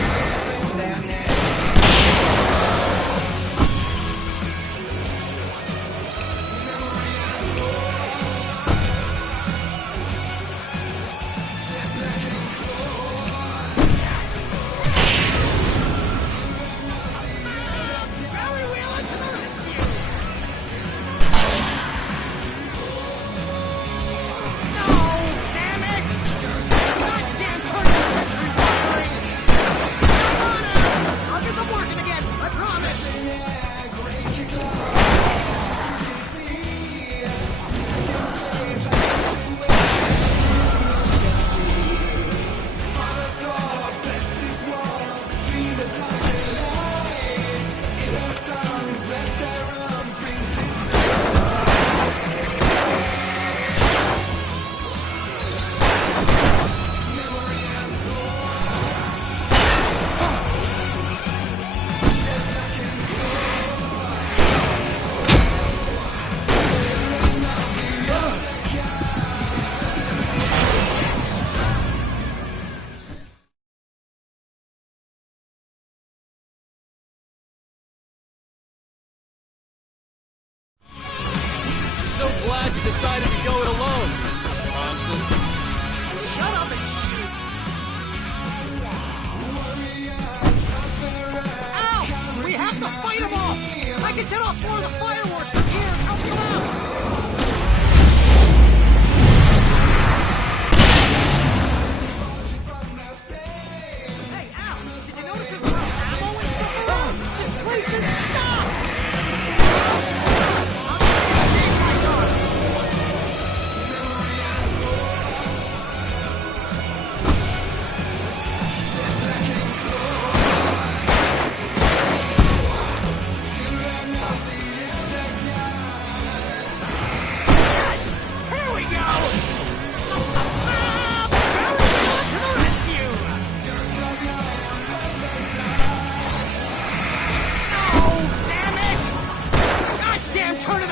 So glad you decided to go it alone, Mr. Johnson. Shut up and shoot! Ow! We have to fight them off! I can set off more of the fireworks from here and help you out! Hey, Al! Did you notice there's a lot of ammo and stuff around? This place is stopped!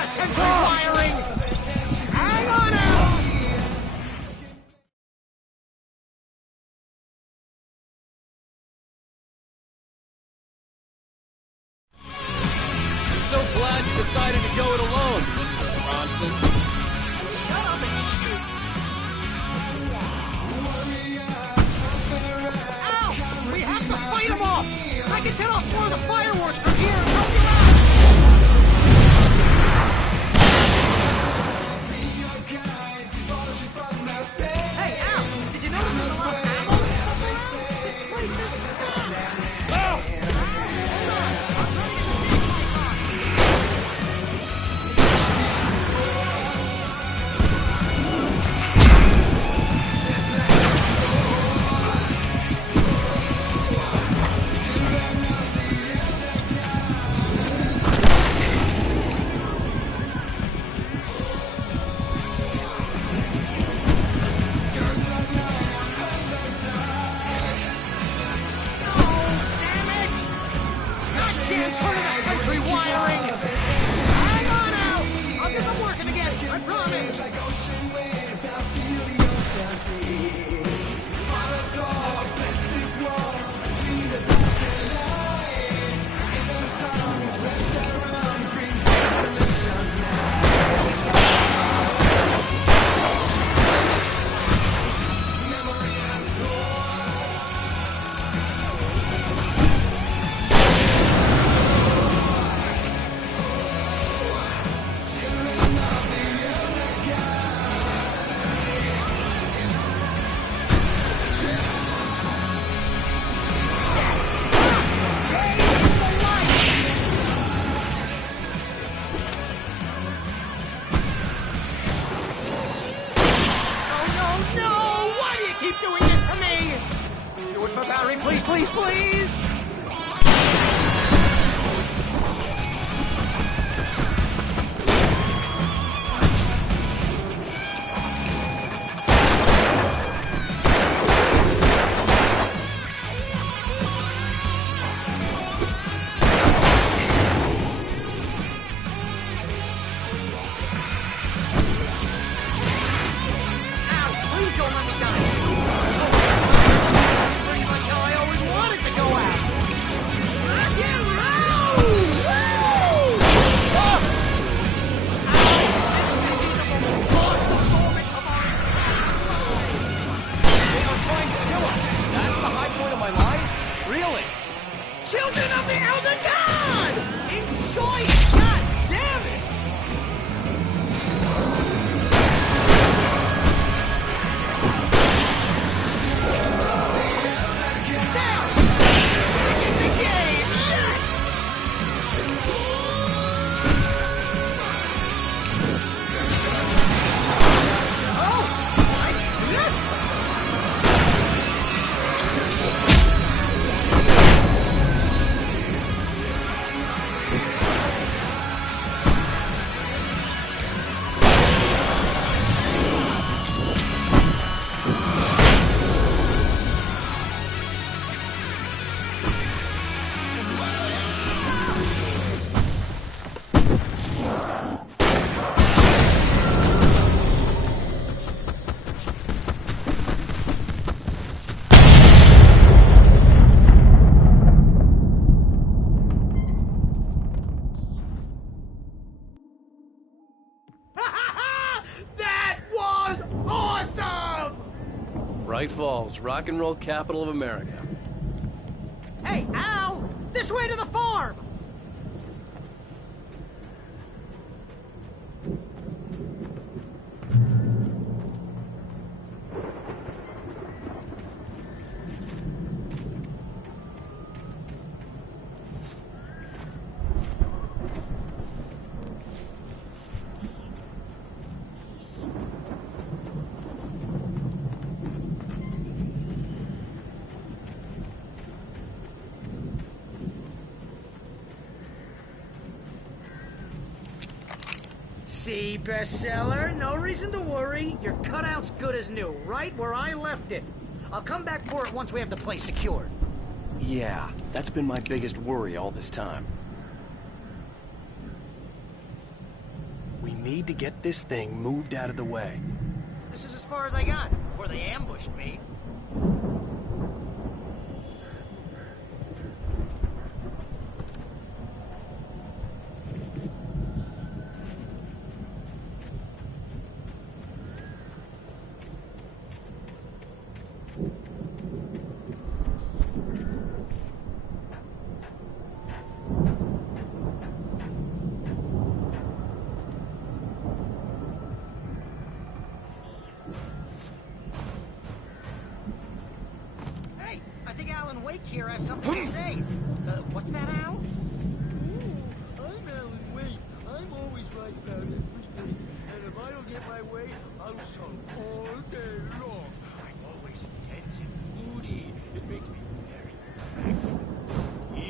Century wiring! Hang on out! I'm so glad you decided to go it alone, Mr. Johnson. Shut up and shoot! Ow! We have to fight them off! I can set off more of the fireworks from here and help you out! Hey, Al! Did you notice there's a lot of ammo and stuff around? This place is stopped! Oh! Hold on! I'm trying to get the stage lights on! keep doing this to me! Do it for Barry, please, please, please! Children of the Elder God! Enjoy it! God damn it! Down! In the game! Yes! Oh! Yes! That was awesome! Bright Falls, rock and roll capital of America. Hey, Al! This way to the farm! See, bestseller? No reason to worry. Your cutout's good as new, right where I left it. I'll come back for it once we have the place secured. Yeah, that's been my biggest worry all this time. We need to get this thing moved out of the way. This is as far as I got before they ambushed me. Wake here has something to say. What's that, Al? I'm Alan Wake. I'm always right about everything. And if I don't get my way, I'll sulk all day long. I'm always intense and moody. It makes me very attractive and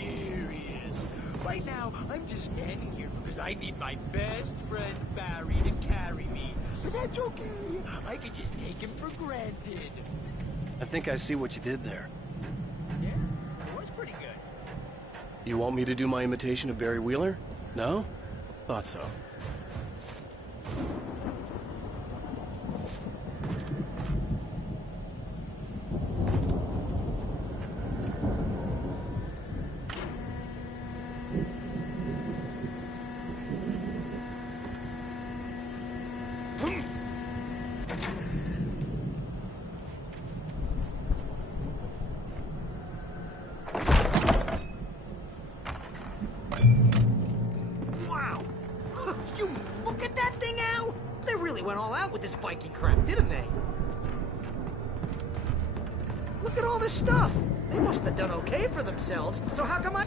mysterious. Right now, I'm just standing here because I need my best friend Barry to carry me. But that's okay. I can just take him for granted. I think I see what you did there. Yeah, it was pretty good. You want me to do my imitation of Barry Wheeler? No? Thought so. You look at that thing, Al! They really went all out with this Viking crap, didn't they? Look at all this stuff! They must have done okay for themselves, so how come I...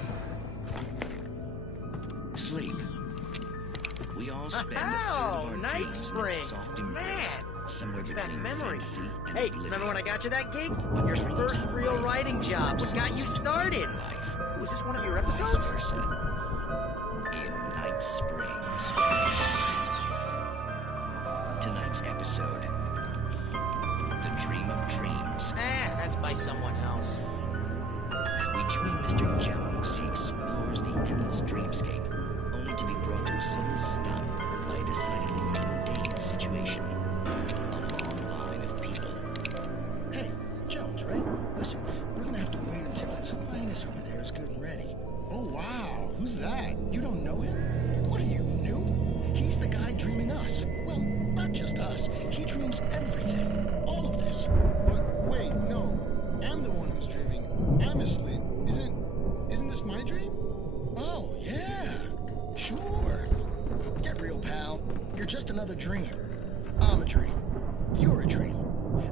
Sleep. We all spend a third of our Night dreams in Springs! soft embrace. Man! Somewhere It's back between memories. fantasy and Hey, oblivion. remember when I got you that gig? But Your dreams first and real reality writing job. What got you started? Was this one of your episodes? Vice versa. In Night Springs. Tonight's episode, The Dream of Dreams. That's by someone else. We join Mr. Jones as he explores the endless dreamscape, only to be brought to a sudden stop by a decidedly mundane situation. A long line of people. Hey, Jones, right? Listen, we're gonna have to wait until his highness over there is good and ready. Oh, wow. Who's that? You don't know him? What are you, new? He's the guy dreaming us. Well, not just us. He dreams everything. All of this. But wait, no. I'm the one who's dreaming. I'm asleep. Isn't this my dream? Oh, yeah. Sure. Get real, pal. You're just another dream. I'm a dream. You're a dream.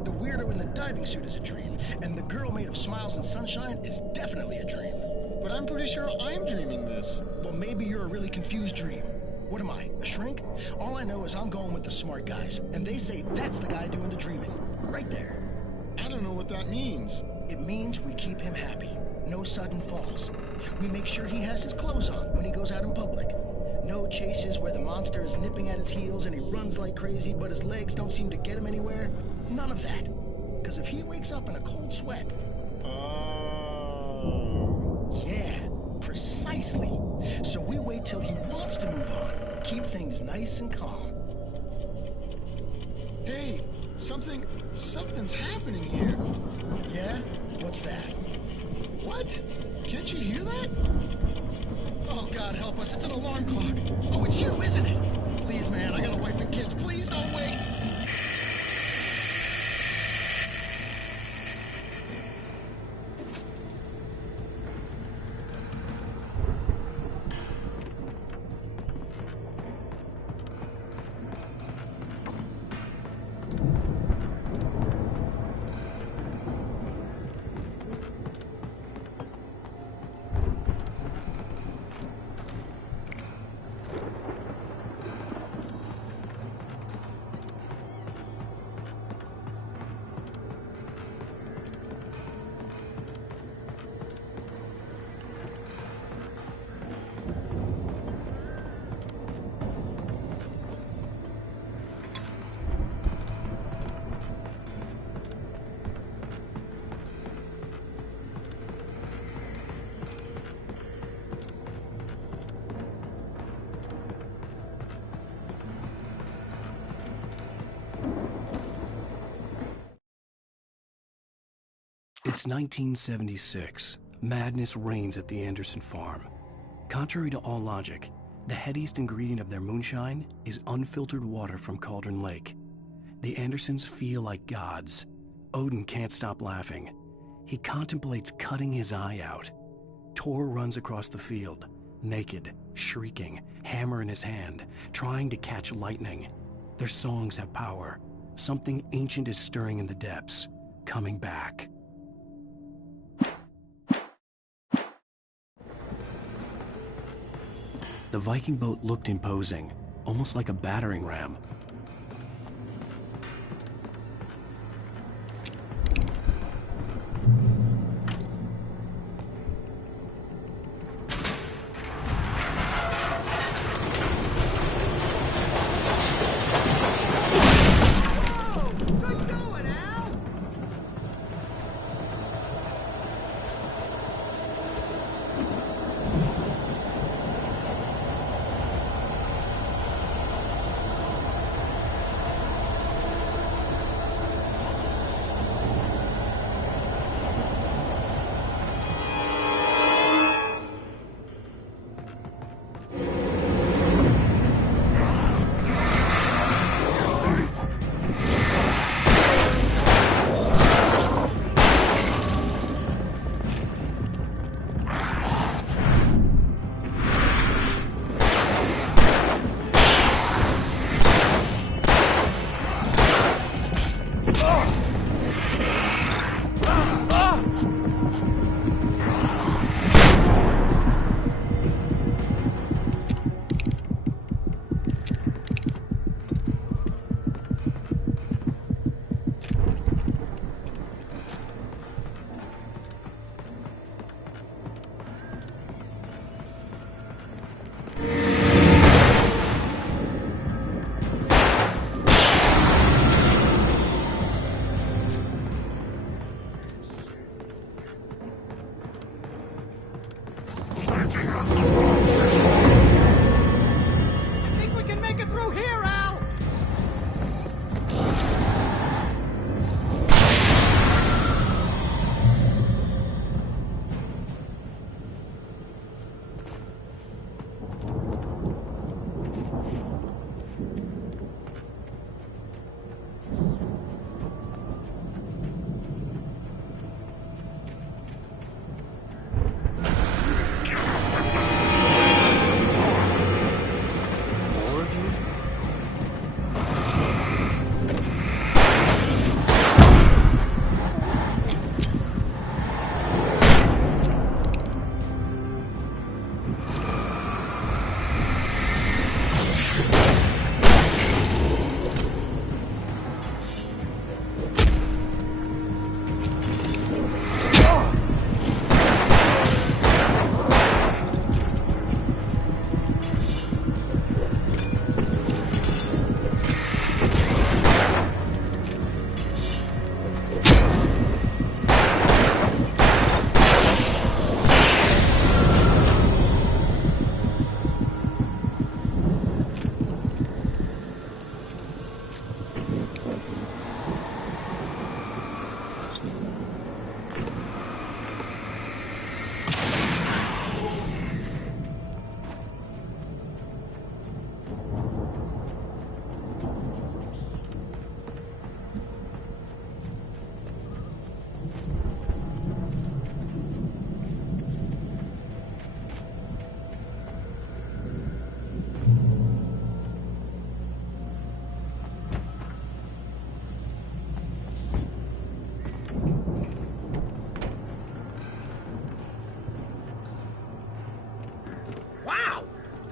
The weirdo in the diving suit is a dream, and the girl made of smiles and sunshine is definitely a dream. But I'm pretty sure I'm dreaming this. Well, maybe you're a really confused dream. What am I, a shrink? All I know is I'm going with the smart guys, and they say that's the guy doing the dreaming. Right there. I don't know what that means. It means we keep him happy. No sudden falls. We make sure he has his clothes on when he goes out in public. No chases where the monster is nipping at his heels and he runs like crazy, but his legs don't seem to get him anywhere. None of that. Because if he wakes up in a cold sweat... Oh. Yeah, precisely. So we wait till he wants to move on. Keep things nice and calm. Hey, something's happening here. Yeah? What's that? What? Can't you hear that? Oh, God help us. It's an alarm clock. Oh, it's you, isn't it? Please, man, I got a wife and kids. Please don't wait. It's 1976. Madness reigns at the Anderson farm. Contrary to all logic, the headiest ingredient of their moonshine is unfiltered water from Cauldron Lake. The Andersons feel like gods. Odin can't stop laughing. He contemplates cutting his eye out. Tor runs across the field, naked, shrieking, hammer in his hand, trying to catch lightning. Their songs have power. Something ancient is stirring in the depths, coming back. The Viking boat looked imposing, almost like a battering ram.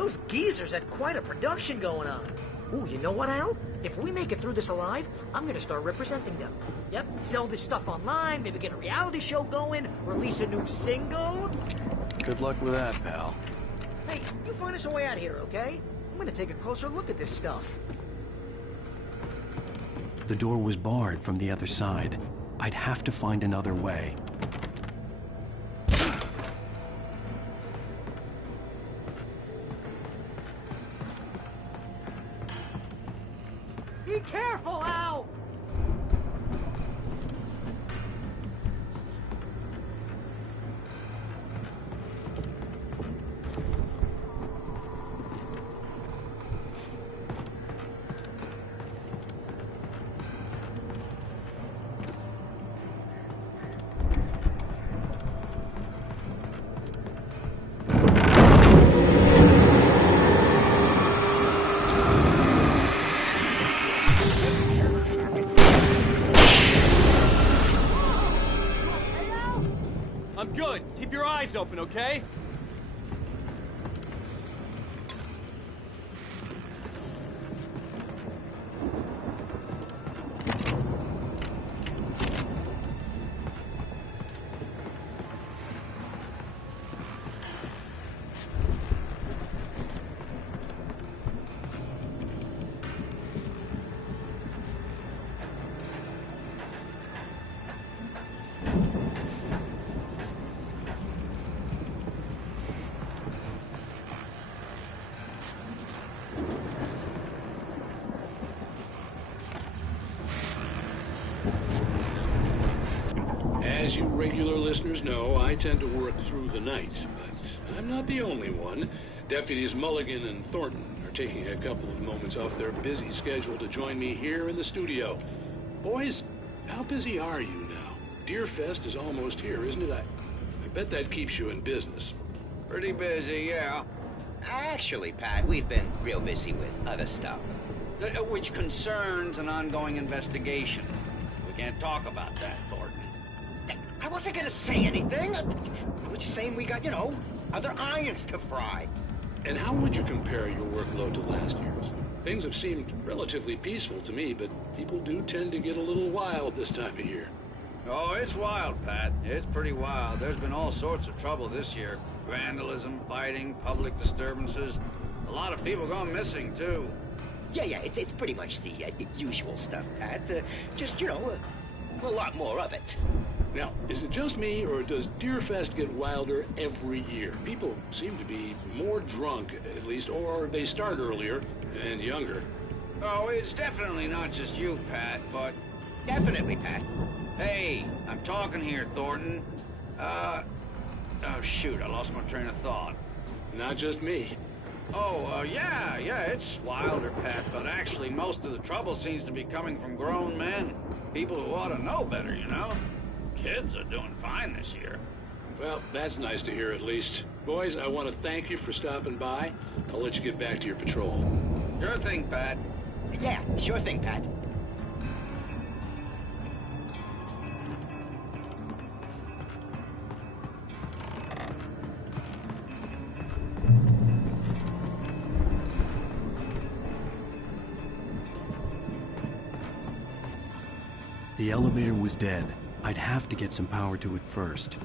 Those geezers had quite a production going on. Ooh, you know what, Al? If we make it through this alive, I'm gonna start representing them. Yep, sell this stuff online, maybe get a reality show going, release a new single. Good luck with that, pal. Hey, you find us a way out of here, okay? I'm gonna take a closer look at this stuff. The door was barred from the other side. I'd have to find another way. Be careful, Al! I'm good. Keep your eyes open, okay? As you regular listeners know, I tend to work through the night, but I'm not the only one. Deputies Mulligan and Thornton are taking a couple of moments off their busy schedule to join me here in the studio. Boys, how busy are you now? Deerfest is almost here, isn't it? I bet that keeps you in business. Pretty busy, yeah. Actually, Pat, we've been real busy with other stuff, which concerns an ongoing investigation. We can't talk about that, Thornton. I wasn't gonna say anything. I was just saying we got, other irons to fry. And how would you compare your workload to last year's? Things have seemed relatively peaceful to me, but people do tend to get a little wild this time of year. Oh, it's wild, Pat. It's pretty wild. There's been all sorts of trouble this year. Vandalism, fighting, public disturbances. A lot of people gone missing, too. Yeah, it's pretty much the usual stuff, Pat. Just, a lot more of it. Now, is it just me, or does Deerfest get wilder every year? People seem to be more drunk, at least, or they start earlier and younger. Oh, it's definitely not just you, Pat, but... Definitely, Pat. Hey, I'm talking here, Thornton. Oh, shoot, I lost my train of thought. Not just me. Oh, yeah, it's wilder, Pat, but actually most of the trouble seems to be coming from grown men. People who ought to know better, Kids are doing fine this year. Well, that's nice to hear at least. Boys, I want to thank you for stopping by. I'll let you get back to your patrol. Sure thing, Pat. Yeah, sure thing, Pat. The elevator was dead. I'd have to get some power to it first.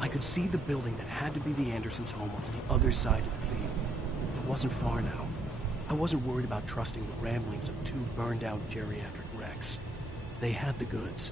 I could see the building that had to be the Andersons' home on the other side of the field. It wasn't far now. I wasn't worried about trusting the ramblings of two burned-out geriatric wrecks. They had the goods.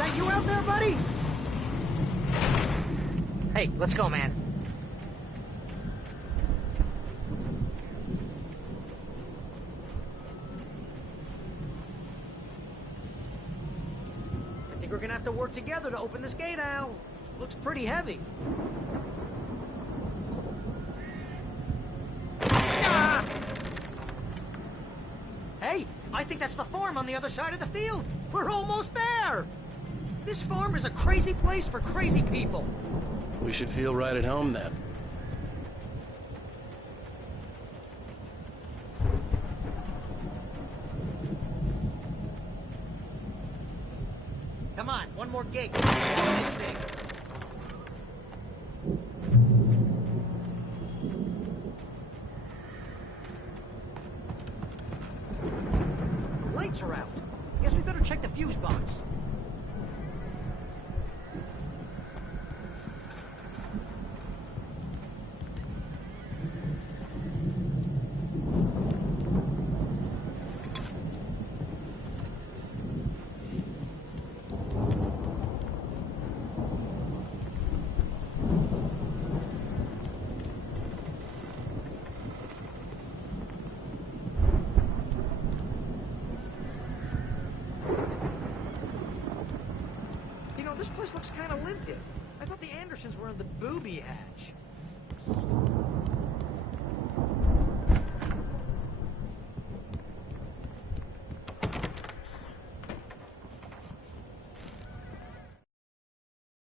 that you out there, buddy? Hey, let's go, man. I think we're gonna have to work together to open this gate, Al. Looks pretty heavy. Ah! Hey, I think that's the farm on the other side of the field. We're almost there. This farm is a crazy place for crazy people. We should feel right at home then. Come on, one more gate. This thing. The lights are out. Guess we better check the fuse box. This place looks kind of limpid. I thought the Andersons were in the booby hatch.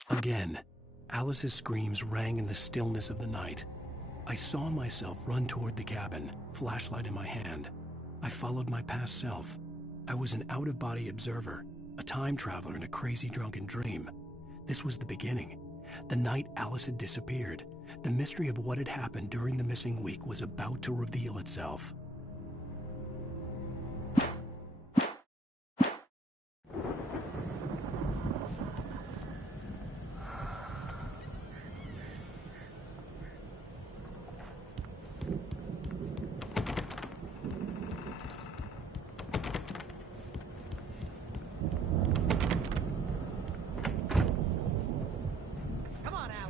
Again, Alice's screams rang in the stillness of the night. I saw myself run toward the cabin, flashlight in my hand. I followed my past self. I was an out-of-body observer, a time traveler in a crazy drunken dream. This was the beginning. The night Alice had disappeared. The mystery of what had happened during the missing week was about to reveal itself.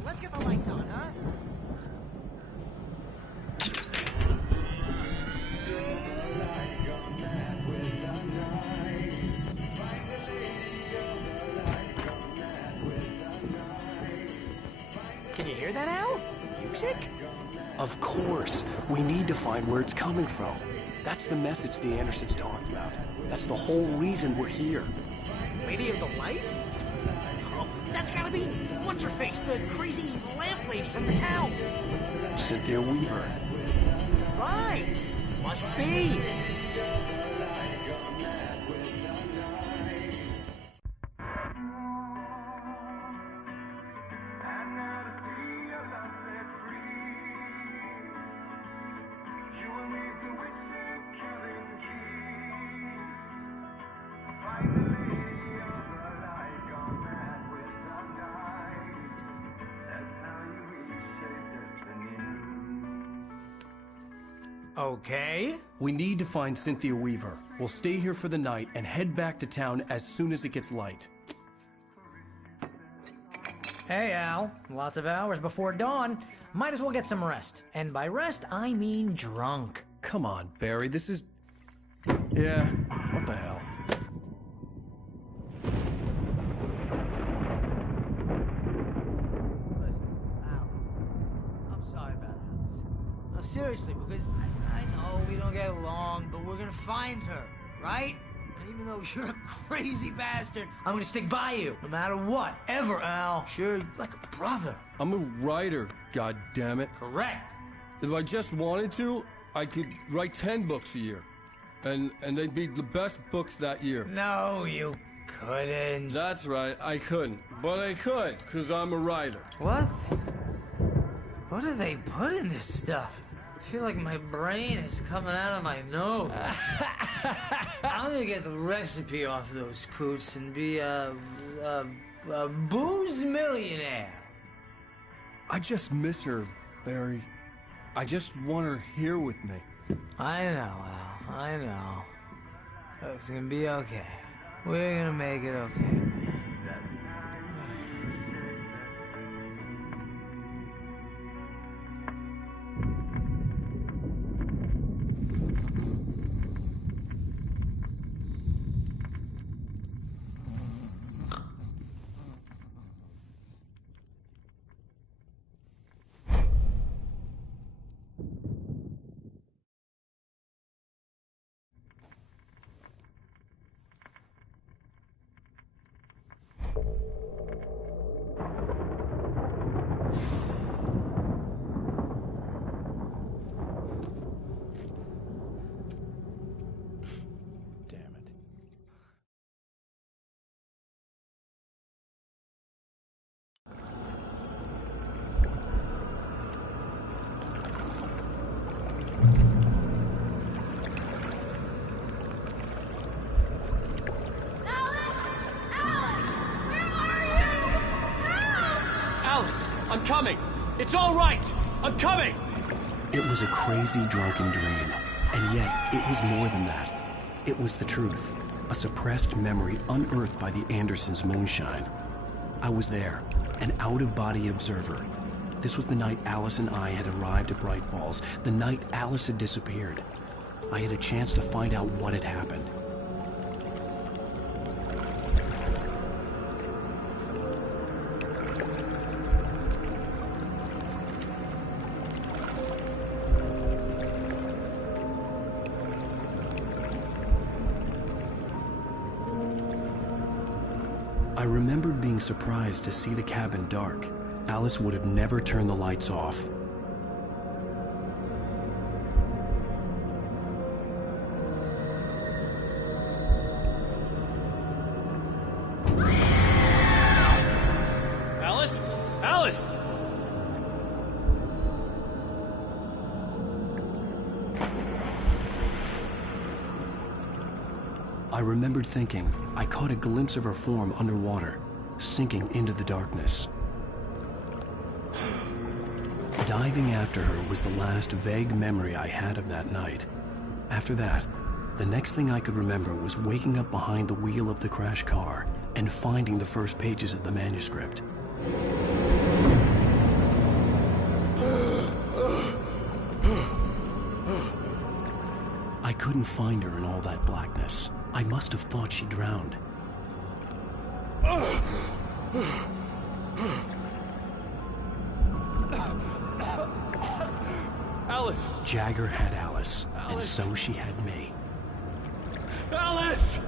Let's get the lights on, huh? Can you hear that, Al? Music? Of course. We need to find where it's coming from. That's the message the Andersons talked about. That's the whole reason we're here. Lady of the Light? Oh, that's gotta be what's-her-face, the crazy lamp lady from the town. Cynthia Weaver. Right. Must be. Okay. We need to find Cynthia Weaver. We'll stay here for the night and head back to town as soon as it gets light. Hey, Al. Lots of hours before dawn. Might as well get some rest. And by rest, I mean drunk. Come on, Barry. This is... Yeah, what the hell? Seriously, because I know we don't get along, but we're gonna find her, right? And even though you're a crazy bastard, I'm gonna stick by you, no matter what, ever, Al. Sure, like a brother. I'm a writer, goddammit. Correct. If I just wanted to, I could write 10 books a year. And they'd be the best books that year. No, you couldn't. That's right, I couldn't. But I could, because I'm a writer. What? What do they put in this stuff? I feel like my brain is coming out of my nose. I'm gonna get the recipe off those coots and be a booze millionaire. I just miss her, Barry. I just want her here with me. I know, Al. I know. It's gonna be okay. We're gonna make it okay. Alice, I'm coming! It's all right! I'm coming! It was a crazy, drunken dream, and yet it was more than that. It was the truth, a suppressed memory unearthed by the Andersons' moonshine. I was there, an out-of-body observer. This was the night Alice and I had arrived at Bright Falls, the night Alice had disappeared. I had a chance to find out what had happened. I remembered being surprised to see the cabin dark. Alice would have never turned the lights off. Alice? Alice! I remembered thinking I caught a glimpse of her form underwater, sinking into the darkness. Diving after her was the last vague memory I had of that night. After that, the next thing I could remember was waking up behind the wheel of the crash car and finding the first pages of the manuscript. I couldn't find her in all that blackness. I must have thought she drowned. Alice! Jagger had Alice, and so she had me. Alice!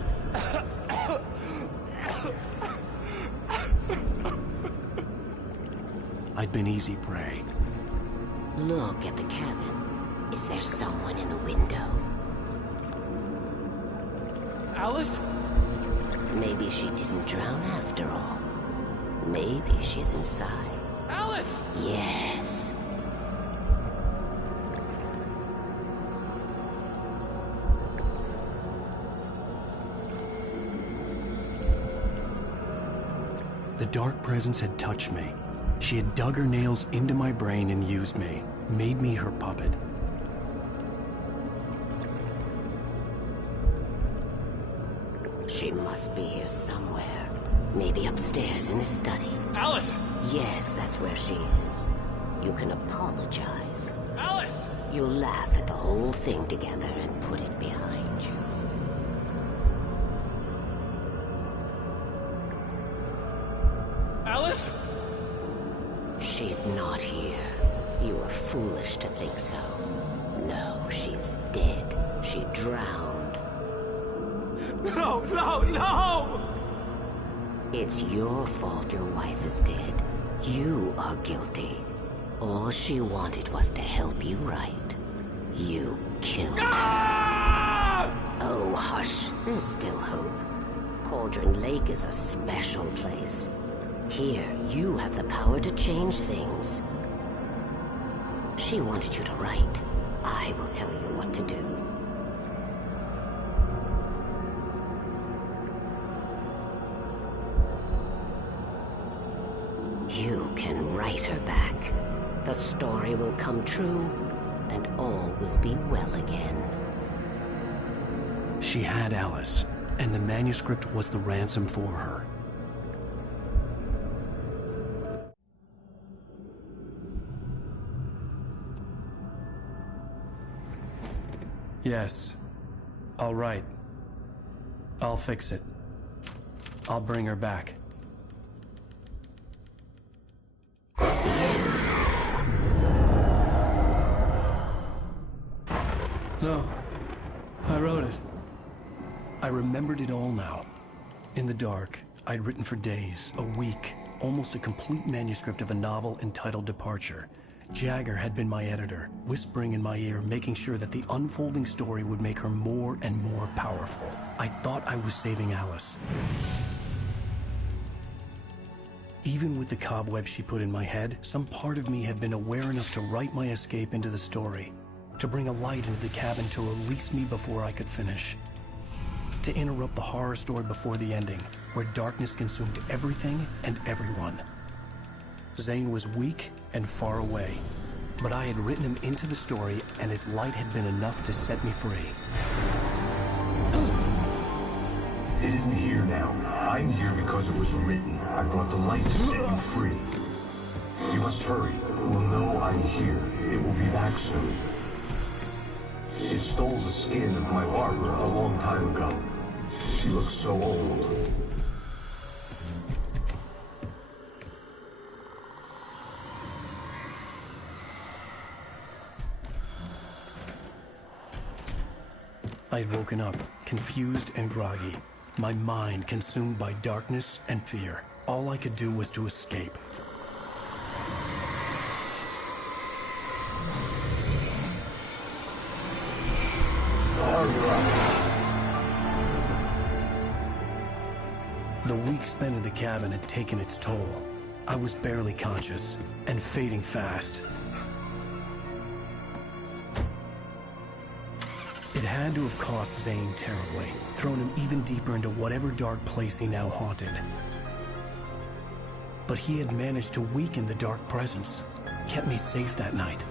I'd been easy prey. Look at the cabin. Is there someone in the window? Alice? Maybe she didn't drown after all. Maybe she's inside. Alice! Yes. The dark presence had touched me. She had dug her nails into my brain and used me, made me her puppet. She must be here somewhere. Maybe upstairs in the study. Alice! Yes, that's where she is. You can apologize. Alice! You'll laugh at the whole thing together and put it behind you. Alice? She's not here. You were foolish to think so. No, she's dead. She drowned. No, no, no! It's your fault your wife is dead. You are guilty. All she wanted was to help you right. You killed her. Oh, hush. There's still hope. Cauldron Lake is a special place. Here, you have the power to change things. She wanted you to write. I will tell you what to do. You can write her back. The story will come true, and all will be well again. She had Alice, and the manuscript was the ransom for her. Yes. I'll write. I'll fix it. I'll bring her back. No. I wrote it. I remembered it all now. In the dark, I'd written for days, a week, almost a complete manuscript of a novel entitled Departure. Jagger had been my editor, whispering in my ear, making sure that the unfolding story would make her more and more powerful. I thought I was saving Alice. Even with the cobwebs she put in my head, some part of me had been aware enough to write my escape into the story, to bring a light into the cabin to release me before I could finish, to interrupt the horror story before the ending, where darkness consumed everything and everyone. Zane was weak and far away, but I had written him into the story, and his light had been enough to set me free. It isn't here now. I'm here because it was written. I brought the light to set you free. You must hurry. It will know I'm here. It will be back soon. It stole the skin of my barber a long time ago. She looks so old. I had woken up, confused and groggy, my mind consumed by darkness and fear. All I could do was to escape. The week spent in the cabin had taken its toll. I was barely conscious, and fading fast. It had to have cost Zane terribly, thrown him even deeper into whatever dark place he now haunted. But he had managed to weaken the dark presence, kept me safe that night.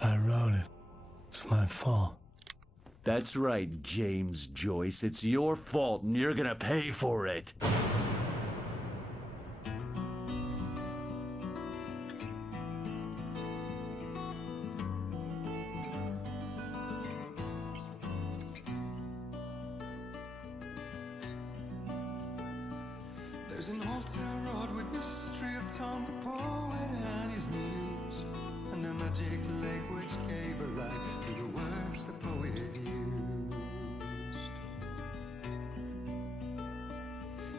I wrote it. It's my fault. That's right, James Joyce. It's your fault, and you're gonna pay for it. There's an altar wrought with mystery of Tom the poet and his muse, and a magic lake which gave a light to the words the poet used.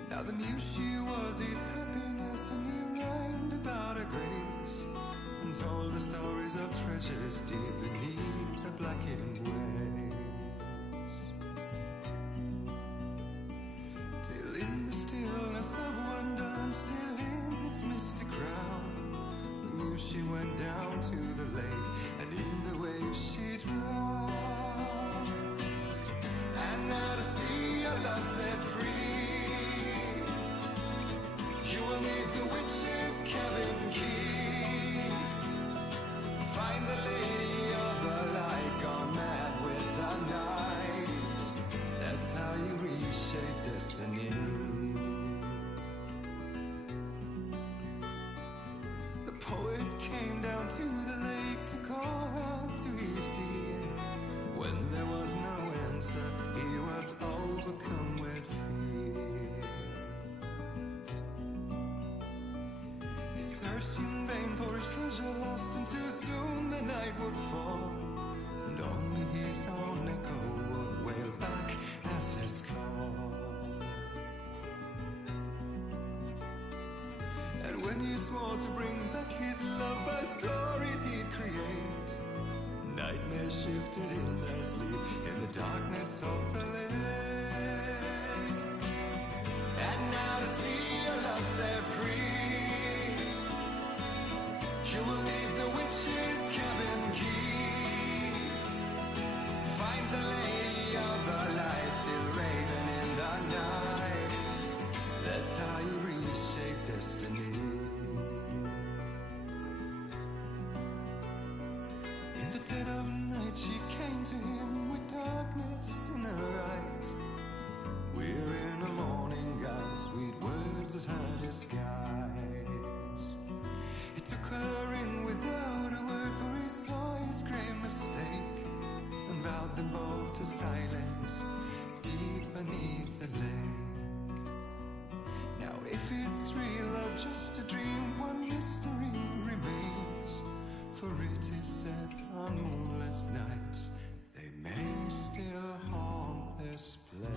Now the muse she was his happiness, and he rhymed about her grace, and told the stories of treasures deep beneath the blackened waves. Till in the stillness of wonder, and still in its mystic crown, the muse she went down to the lake, and in the waves she drowned. And now to see your love set free, you will need the witch's cabin key. Find the lady of the light, gone mad with the night. That's how you reshape destiny. The poet came down to the lake to call out to his dear. When there was no answer, he was overcome with fear. He searched in vain for his treasure lost, until soon the night would fall, and only his own echo would wail back at his call. And when he swore to bring back his love by stories he'd create, nightmares shifted in their sleep in the darkness of the lake. And now to see your love set free, you will need the witch's cabin key. Find the lady of the light, still raving in the night. That's how you reshape destiny. In the dead of night she came to him with darkness in her eyes. We're in a morning gown, sweet words as her disguise. He took her in without a word, for he saw his grave mistake, and vowed them both to silence deep beneath the lake. just a dream, one mystery remains. For it is said on moonless nights, they may still haunt this place.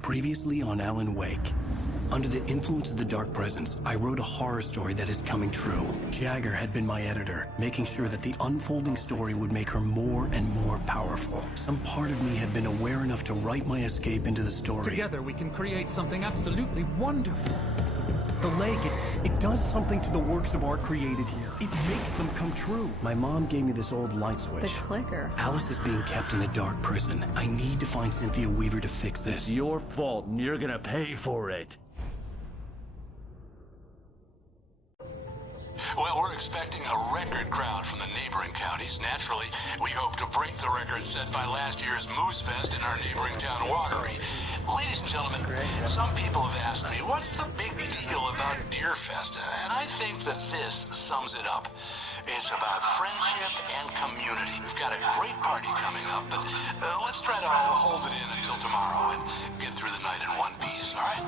Previously on Alan Wake. Under the influence of the Dark Presence, I wrote a horror story that is coming true. Jagger had been my editor, making sure that the unfolding story would make her more and more powerful. Some part of me had been aware enough to write my escape into the story. Together we can create something absolutely wonderful. The lake, it does something to the works of art created here. It makes them come true. My mom gave me this old light switch. The clicker. Alice is being kept in a dark prison. I need to find Cynthia Weaver to fix this. It's your fault, and you're gonna pay for it. Well, we're expecting a record crowd from the neighboring counties. Naturally, we hope to break the record set by last year's Moose Fest in our neighboring town, Watery. Ladies and gentlemen, some people have asked me, what's the big deal about Deer Fest? And I think that this sums it up. It's about friendship and community. We've got a great party coming up, but let's try to hold it in until tomorrow and get through the night in one piece, all right?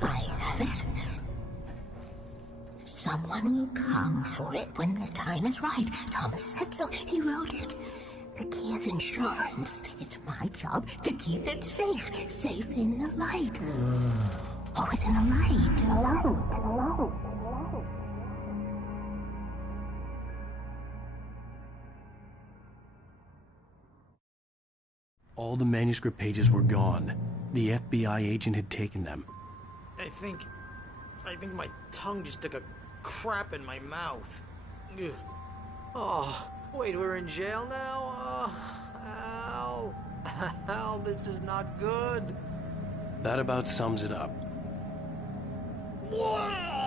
I have it. Someone will come for it when the time is right. Thomas said so. He wrote it. The key is insurance. It's my job to keep it safe. Safe in the light. Always in the light. All the manuscript pages were gone. The FBI agent had taken them. I think my tongue just took a crap in my mouth. Ugh. Oh, wait, we're in jail now? Oh, Al, this is not good. That about sums it up. Whoa!